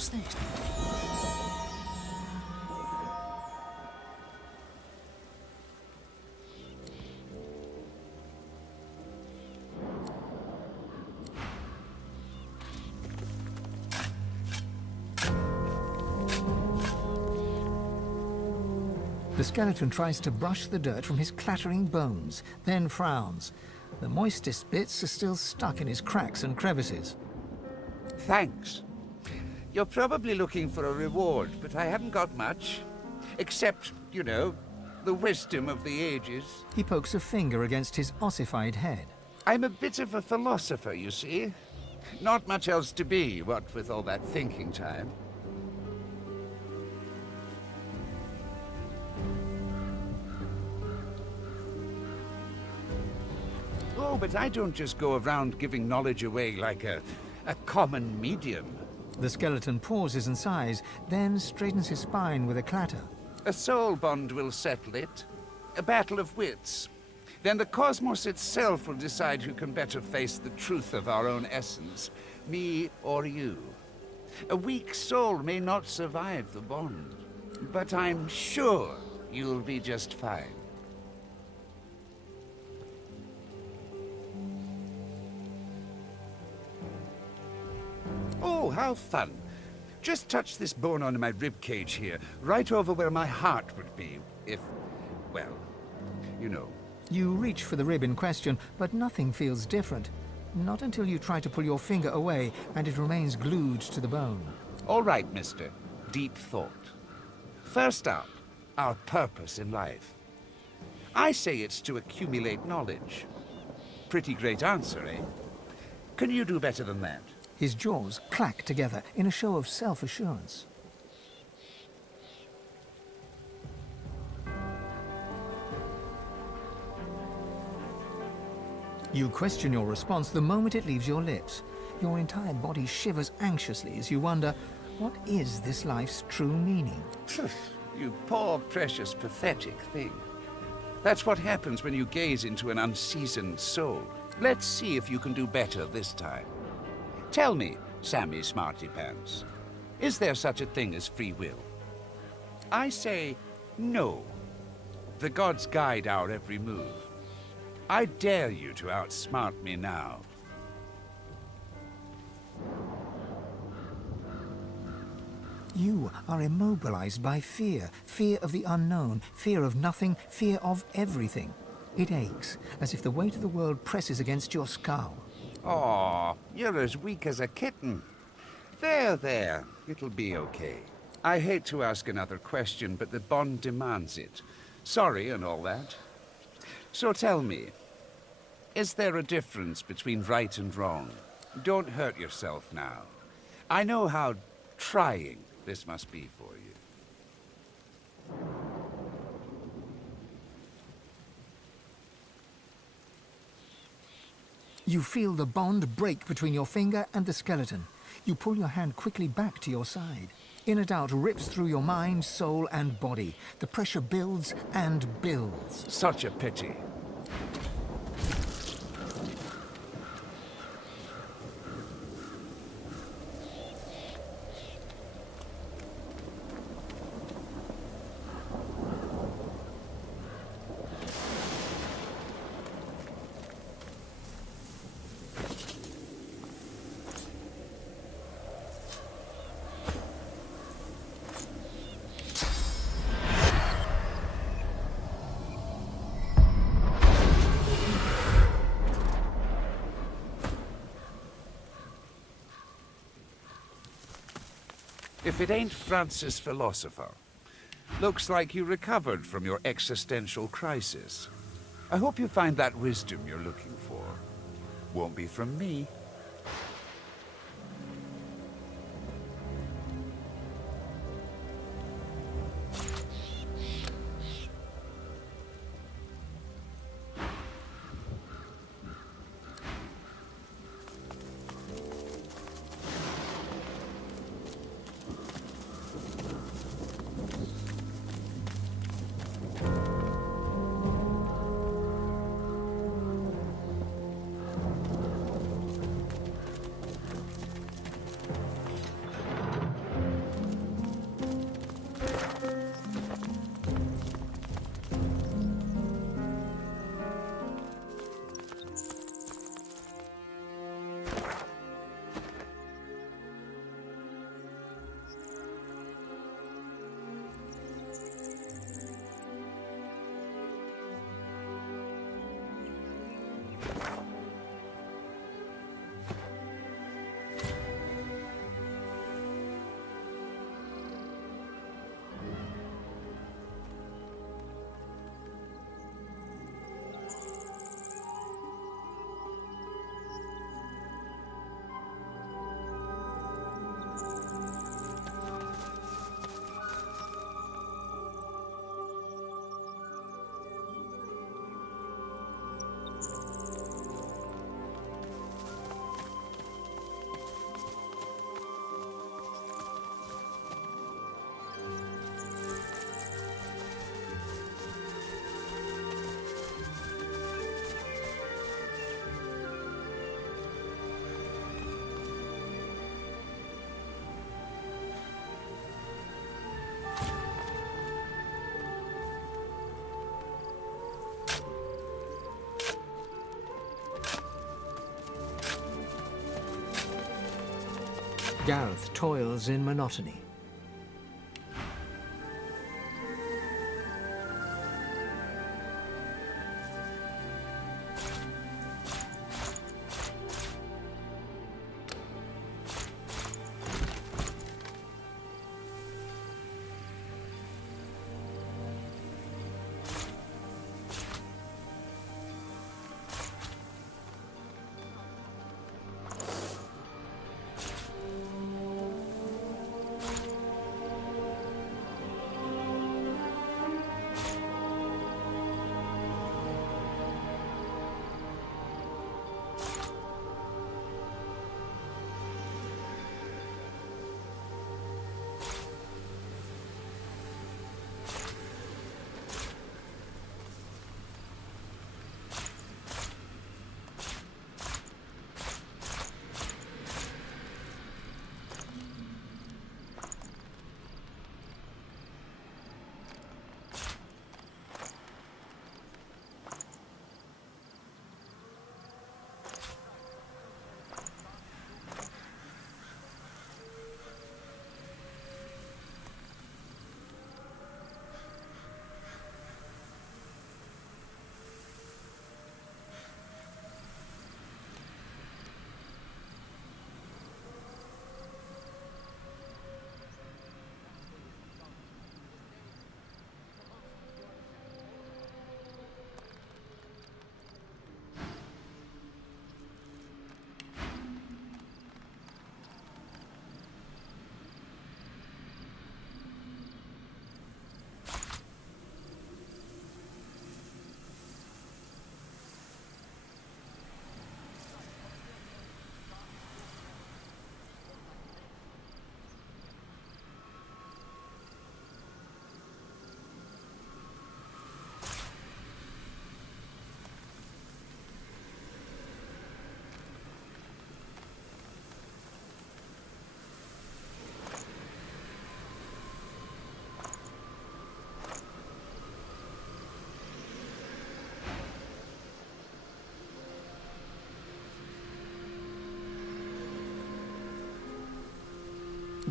What's this? The skeleton tries to brush the dirt from his clattering bones, then frowns. The moistest bits are still stuck in his cracks and crevices. Thanks. You're probably looking for a reward, but I haven't got much. Except, you know, the wisdom of the ages. He pokes a finger against his ossified head. I'm a bit of a philosopher, you see. Not much else to be, what with all that thinking time. Oh, but I don't just go around giving knowledge away like a common medium. The skeleton pauses and sighs, then straightens his spine with a clatter. A soul bond will settle it. A battle of wits. Then the cosmos itself will decide who can better face the truth of our own essence, me or you. A weak soul may not survive the bond, but I'm sure you'll be just fine. Oh, how fun. Just touch this bone on my rib cage here, right over where my heart would be, if, well, you know. You reach for the rib in question, but nothing feels different. Not until you try to pull your finger away and it remains glued to the bone. All right, mister. Deep thought. First up, our purpose in life. I say it's to accumulate knowledge. Pretty great answer, eh? Can you do better than that? His jaws clack together in a show of self-assurance. You question your response the moment it leaves your lips. Your entire body shivers anxiously as you wonder, what is this life's true meaning? You poor, precious, pathetic thing. That's what happens when you gaze into an unseasoned soul. Let's see if you can do better this time. Tell me, Sammy Smarty Pants, is there such a thing as free will? I say no. The gods guide our every move. I dare you to outsmart me now. You are immobilized by fear. Fear of the unknown, fear of nothing, fear of everything. It aches, as if the weight of the world presses against your skull. Aw, you're as weak as a kitten. There, it'll be okay. I hate to ask another question, but the bond demands it. Sorry and all that. So tell me, is there a difference between right and wrong? Don't hurt yourself now. I know how trying this must be for you. You feel the bond break between your finger and the skeleton. You pull your hand quickly back to your side. Inner doubt rips through your mind, soul, and body. The pressure builds and builds. Such a pity. if it ain't Francis Philosopher. Looks like you recovered from your existential crisis. I hope you find that wisdom you're looking for. Won't be from me. Gareth toils in monotony.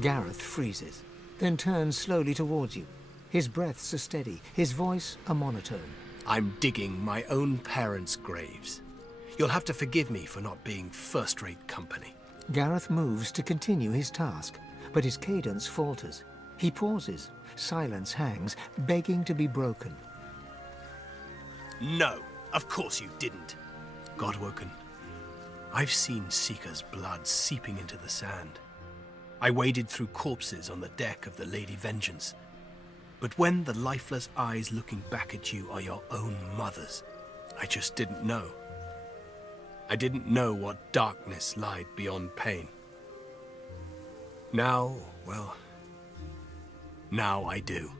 Gareth freezes, then turns slowly towards you. His breaths are steady, his voice a monotone. I'm digging my own parents' graves. You'll have to forgive me for not being first-rate company. Gareth moves to continue his task, but his cadence falters. He pauses. Silence hangs, begging to be broken. No, of course you didn't. Godwoken, I've seen Seeker's blood seeping into the sand. I waded through corpses on the deck of the Lady Vengeance. But when the lifeless eyes looking back at you are your own mother's, I just didn't know. I didn't know what darkness lied beyond pain. Now, well, now I do.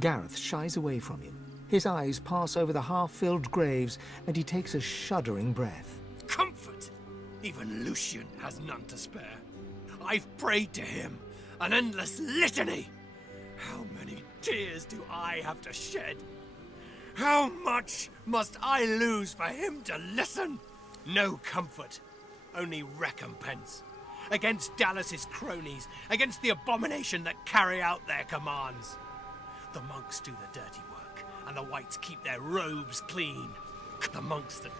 Gareth shies away from you. His eyes pass over the half-filled graves, and he takes a shuddering breath. Comfort! Even Lucian has none to spare. I've prayed to him, an endless litany. How many tears do I have to shed? How much must I lose for him to listen? No comfort, only recompense. Against Dallas's cronies, against the abomination that carry out their commands. The monks do the dirty work, and the whites keep their robes clean. The monks that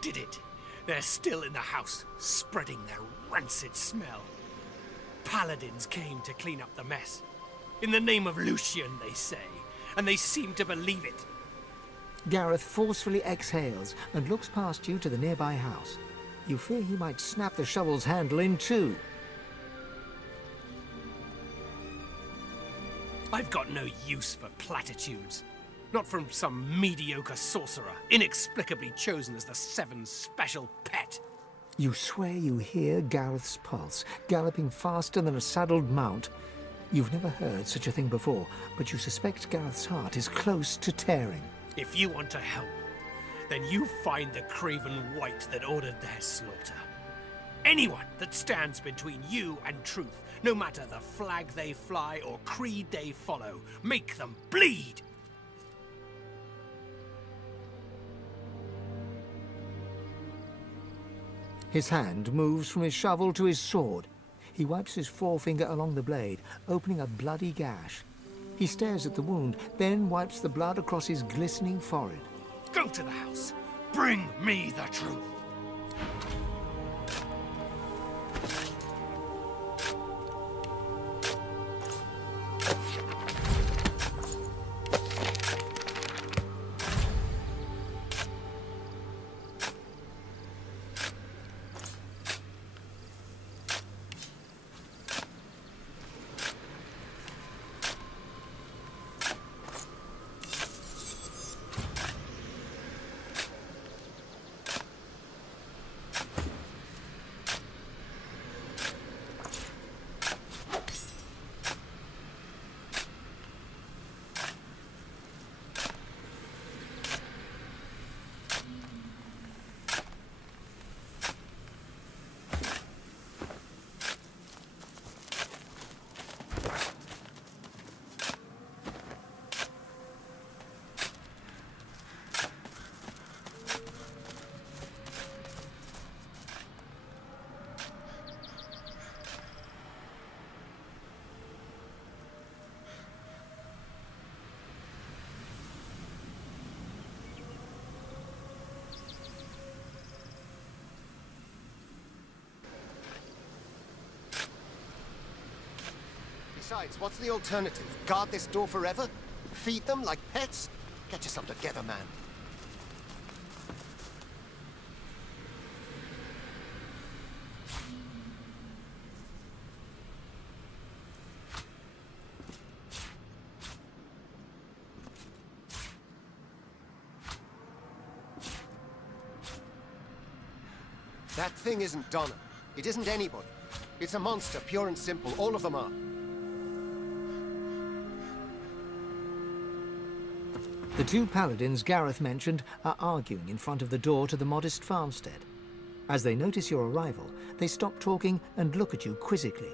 did it, they're still in the house, spreading their rancid smell. Paladins came to clean up the mess. In the name of Lucian, they say, and they seem to believe it. Gareth forcefully exhales and looks past you to the nearby house. You fear he might snap the shovel's handle in two. I've got no use for platitudes. Not from some mediocre sorcerer, inexplicably chosen as the Seven's special pet. You swear you hear Gareth's pulse, galloping faster than a saddled mount. You've never heard such a thing before, but you suspect Gareth's heart is close to tearing. If you want to help, then you find the craven wight that ordered their slaughter. Anyone that stands between you and truth, no matter the flag they fly or creed they follow, make them bleed! His hand moves from his shovel to his sword. He wipes his forefinger along the blade, opening a bloody gash. He stares at the wound, then wipes the blood across his glistening forehead. Go to the house. Bring me the truth. Besides, what's the alternative? Guard this door forever? Feed them like pets? Get yourself together, man. That thing isn't Donna. It isn't anybody. It's a monster, pure and simple. All of them are. The two paladins Gareth mentioned are arguing in front of the door to the modest farmstead. As they notice your arrival, they stop talking and look at you quizzically.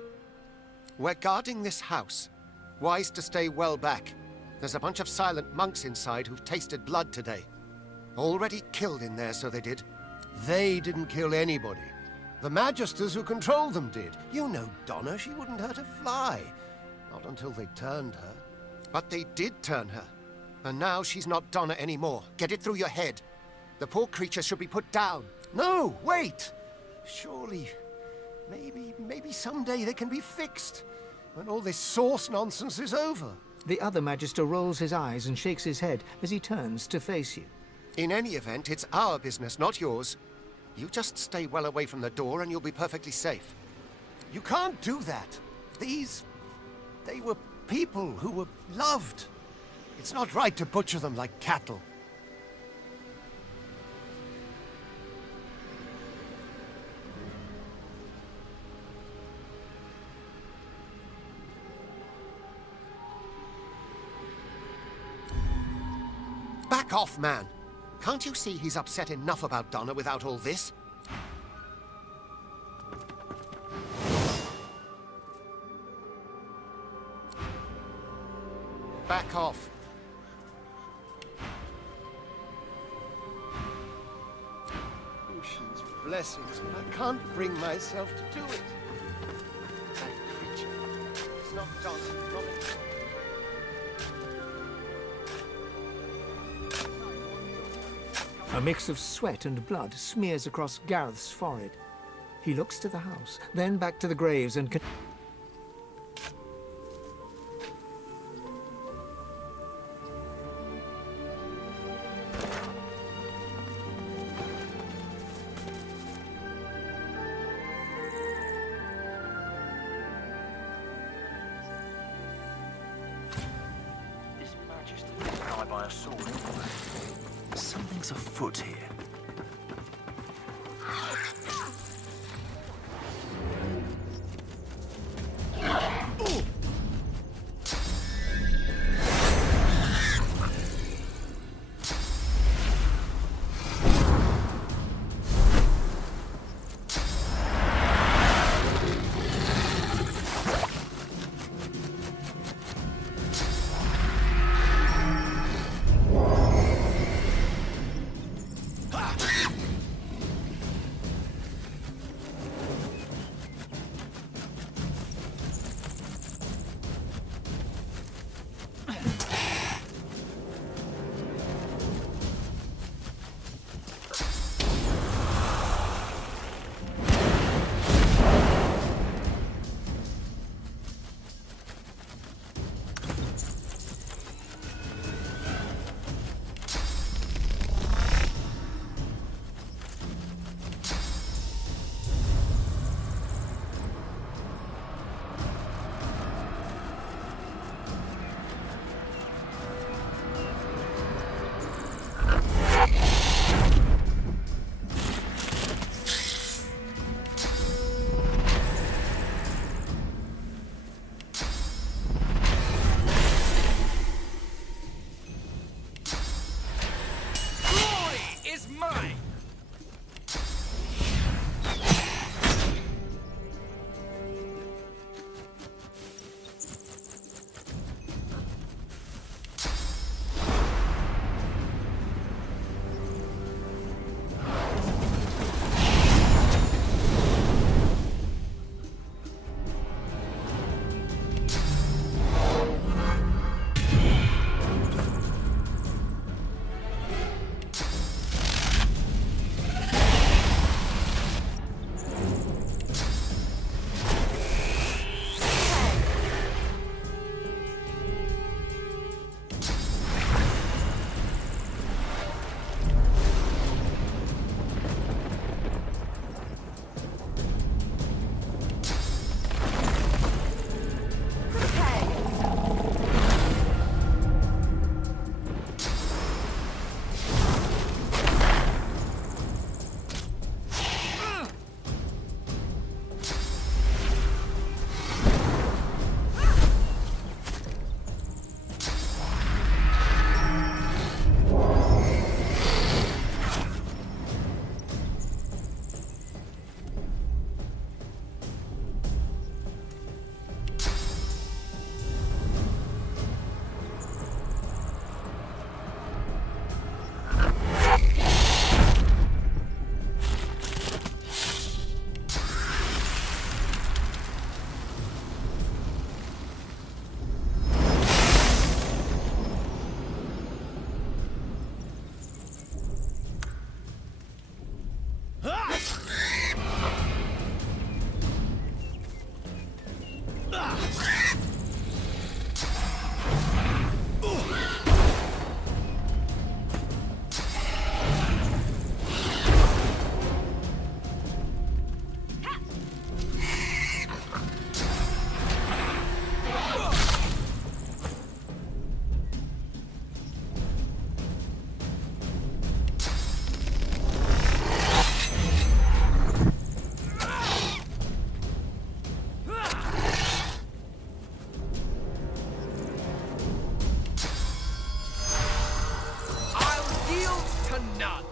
We're guarding this house. Wise to stay well back. There's a bunch of silent monks inside who've tasted blood today. Already killed in there, so they did. They didn't kill anybody. The Magisters who control them did. You know Donna, she wouldn't hurt a fly. Not until they turned her. But they did turn her. And now she's not Donna anymore. Get it through your head. The poor creature should be put down. No, wait! Surely Maybe someday they can be fixed, when all this source nonsense is over. The other Magister rolls his eyes and shakes his head as he turns to face you. In any event, it's our business, not yours. You just stay well away from the door and you'll be perfectly safe. You can't do that. They were people who were loved. It's not right to butcher them like cattle. Back off, man. Can't you see he's upset enough about Donna without all this? Back off. Lucian's blessings, but I can't bring myself to do it. That creature. It's not Donna, not it. A mix of sweat and blood smears across Gareth's forehead. He looks to the house, then back to the graves and... This Magister is powered by a sword. Something's afoot here. to none.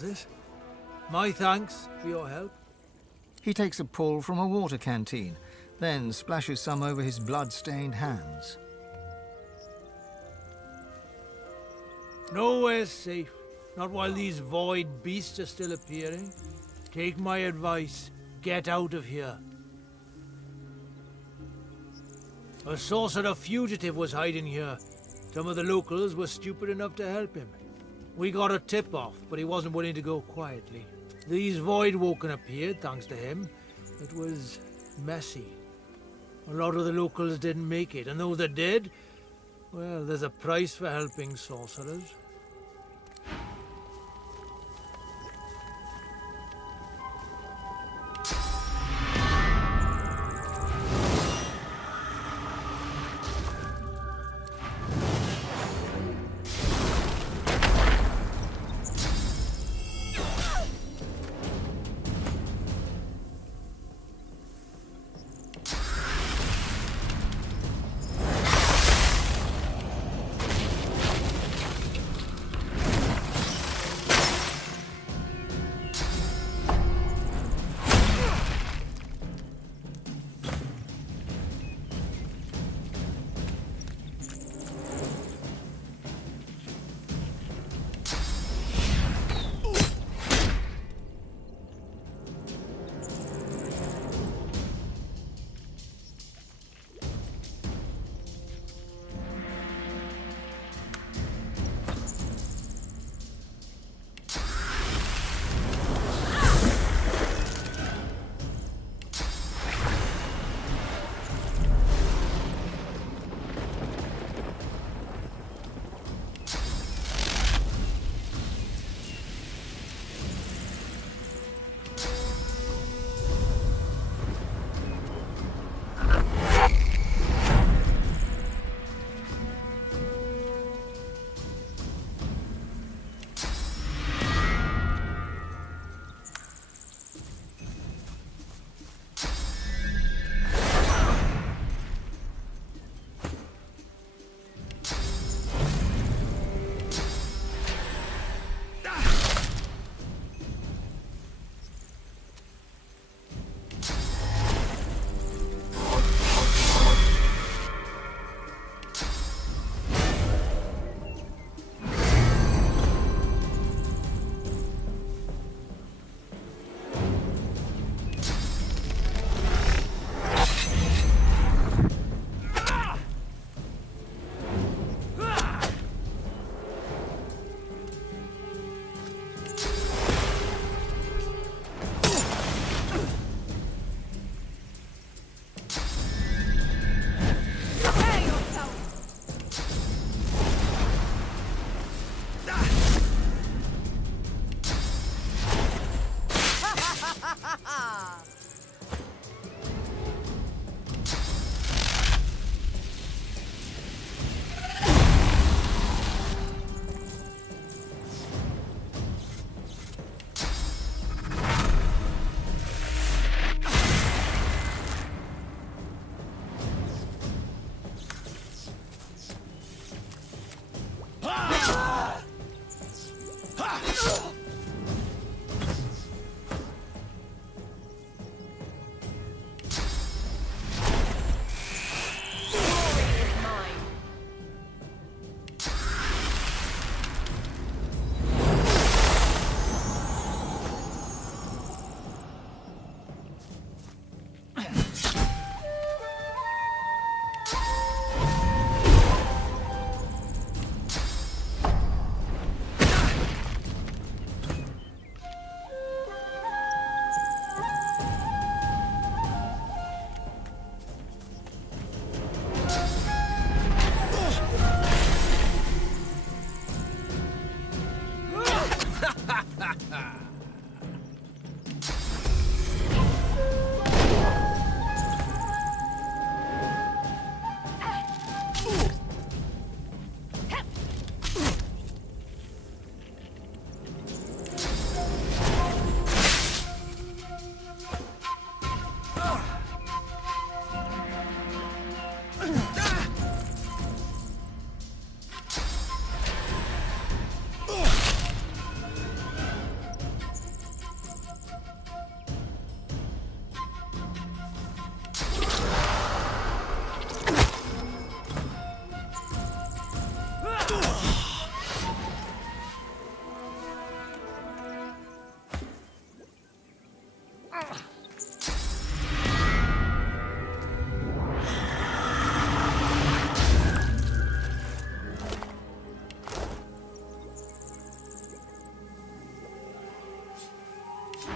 This. My thanks for your help. He takes a pull from a water canteen, then splashes some over his blood-stained hands. Nowhere's safe, not while these void beasts are still appearing. Take my advice, get out of here. A sorcerer fugitive was hiding here. Some of the locals were stupid enough to help him. We got a tip-off, but he wasn't willing to go quietly. These Voidwoken appeared, thanks to him. It was messy. A lot of the locals didn't make it, and those that did, well, there's a price for helping sorcerers.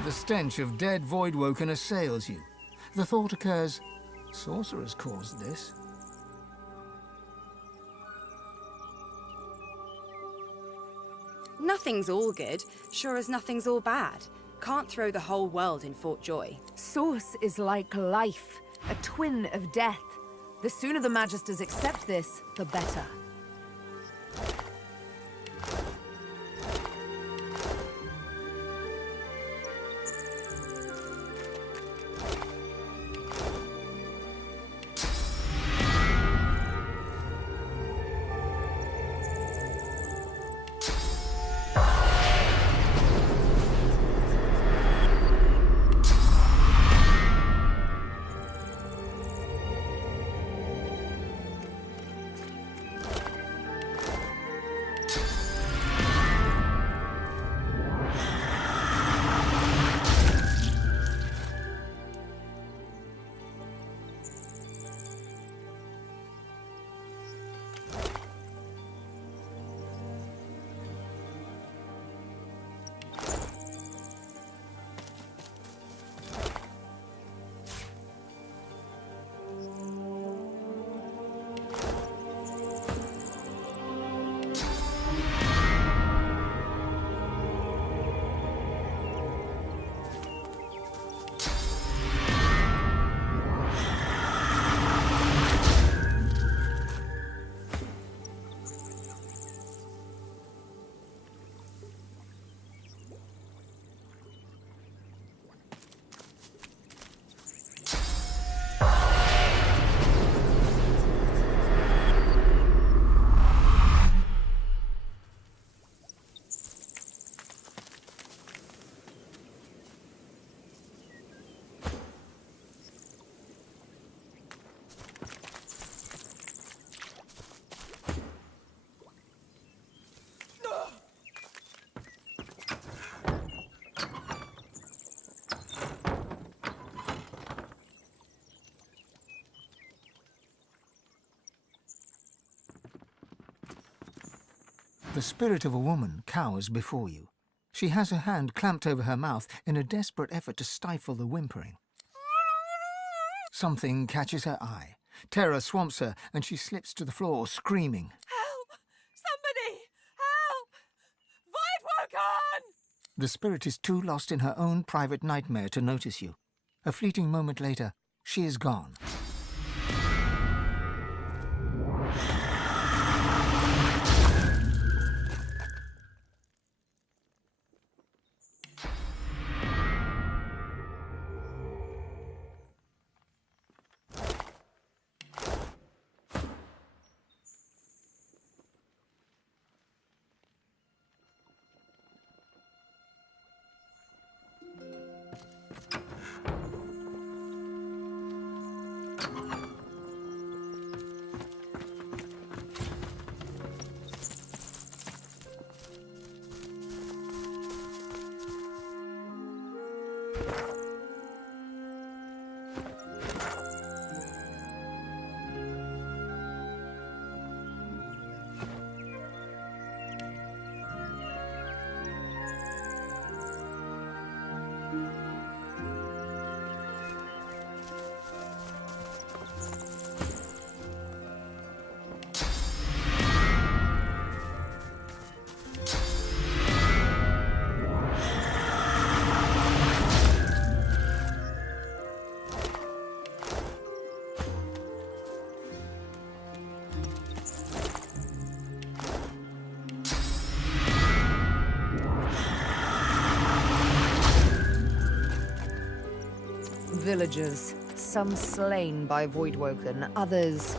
The stench of dead Voidwoken assails you. The thought occurs, sorcerers caused this. Nothing's all good, sure as nothing's all bad. Can't throw the whole world in Fort Joy. Source is like life, a twin of death. The sooner the Magisters accept this, the better. The spirit of a woman cowers before you. She has her hand clamped over her mouth in a desperate effort to stifle the whimpering. Something catches her eye. Terror swamps her, and she slips to the floor, screaming. Help! Somebody! Help! Voidwoken! The spirit is too lost in her own private nightmare to notice you. A fleeting moment later, she is gone. Villagers, some slain by Voidwoken, others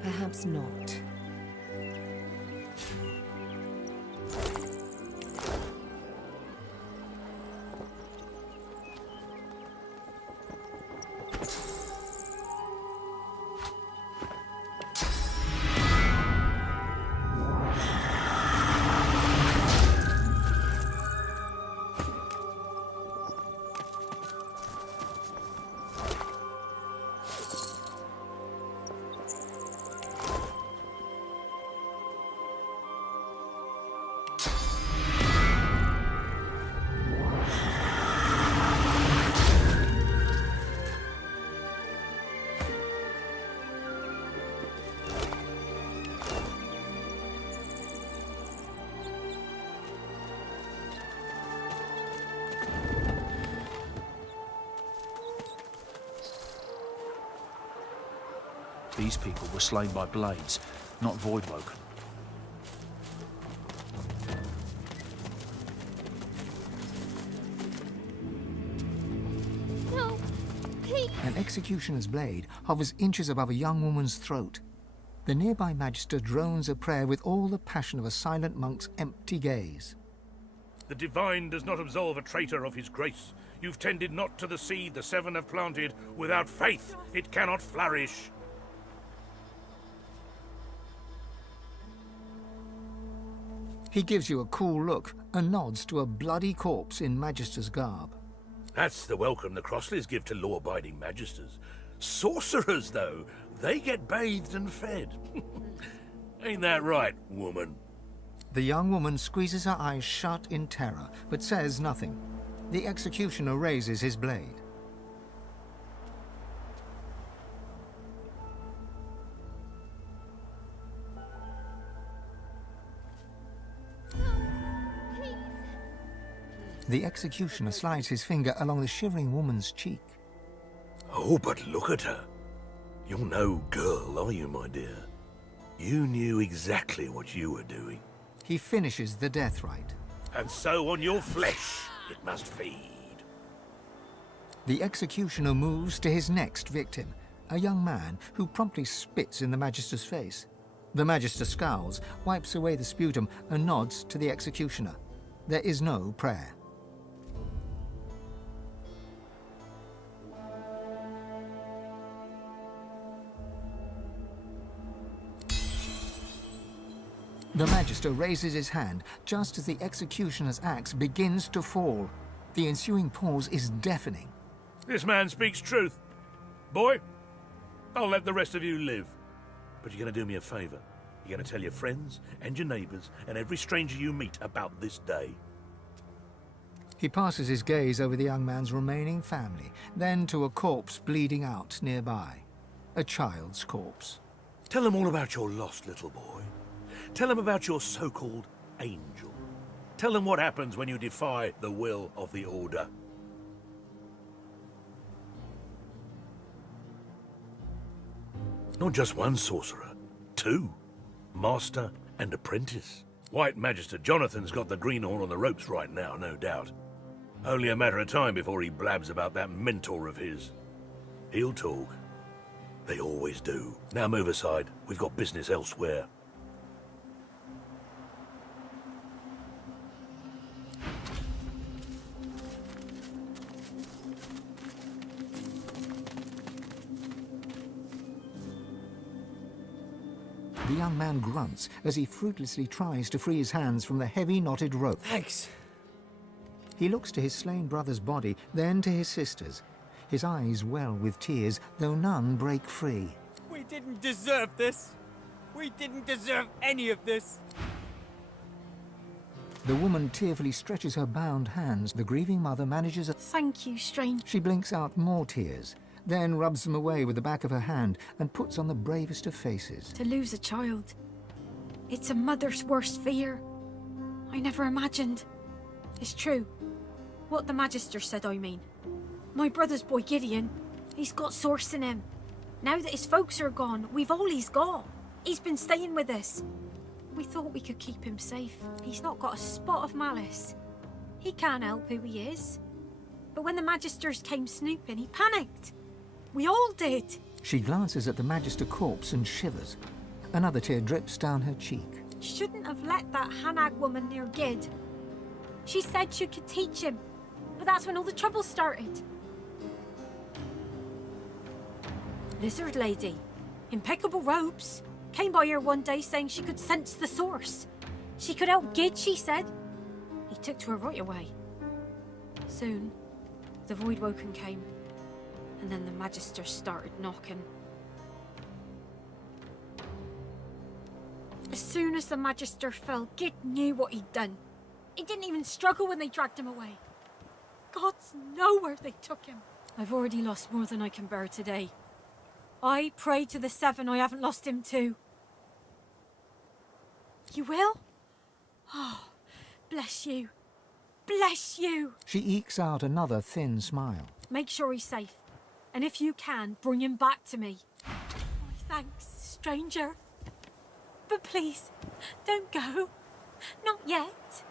perhaps not. These people were slain by blades, not void-woken. No, please. An executioner's blade hovers inches above a young woman's throat. The nearby magister drones a prayer with all the passion of a silent monk's empty gaze. The divine does not absolve a traitor of his grace. You've tended not to the seed the seven have planted. Without faith, it cannot flourish. He gives you a cool look and nods to a bloody corpse in magister's garb. That's the welcome the Crossleys give to law-abiding magisters. Sorcerers, though, they get bathed and fed. Ain't that right, woman? The young woman squeezes her eyes shut in terror, but says nothing. The executioner raises his blade. The executioner slides his finger along the shivering woman's cheek. Oh, but look at her. You're no girl, are you, my dear? You knew exactly what you were doing. He finishes the death rite. And so on your flesh it must feed. The executioner moves to his next victim, a young man who promptly spits in the magister's face. The magister scowls, wipes away the sputum, and nods to the executioner. There is no prayer. The magister raises his hand just as the executioner's axe begins to fall. The ensuing pause is deafening. This man speaks truth. Boy, I'll let the rest of you live. But you're going to do me a favour. You're going to tell your friends and your neighbours and every stranger you meet about this day. He passes his gaze over the young man's remaining family, then to a corpse bleeding out nearby. A child's corpse. Tell them all about your lost little boy. Tell them about your so-called angel. Tell them what happens when you defy the will of the Order. Not just one sorcerer, two. Master and apprentice. White Magister Jonathan's got the greenhorn on the ropes right now, no doubt. Only a matter of time before he blabs about that mentor of his. He'll talk. They always do. Now move aside. We've got business elsewhere. The young man grunts as he fruitlessly tries to free his hands from the heavy knotted rope. Thanks. He looks to his slain brother's body, then to his sister's. His eyes well with tears, though none break free. We didn't deserve this. We didn't deserve any of this. The woman tearfully stretches her bound hands. The grieving mother manages a... Thank you, strange. She blinks out more tears, then rubs them away with the back of her hand and puts on the bravest of faces. To lose a child. It's a mother's worst fear. I never imagined. It's true. What the Magister said, I mean. My brother's boy Gideon, he's got source in him. Now that his folks are gone, we've all he's got. He's been staying with us. We thought we could keep him safe. He's not got a spot of malice. He can't help who he is. But when the Magisters came snooping, he panicked. We all did. She glances at the Magister corpse and shivers. Another tear drips down her cheek. Shouldn't have let that Hanag woman near Gid. She said she could teach him, but that's when all the trouble started. Lizard lady, impeccable robes, came by here one day saying she could sense the source. She could help Gid, she said. He took to her right away. Soon, the Voidwoken came, and then the Magister started knocking. As soon as the Magister fell, Gid knew what he'd done. He didn't even struggle when they dragged him away. Gods know where they took him. I've already lost more than I can bear today. I pray to the seven I haven't lost him to. You will? Oh, bless you. Bless you. She ekes out another thin smile. Make sure he's safe. And if you can, bring him back to me. I Thanks, stranger. But please, don't go. Not yet.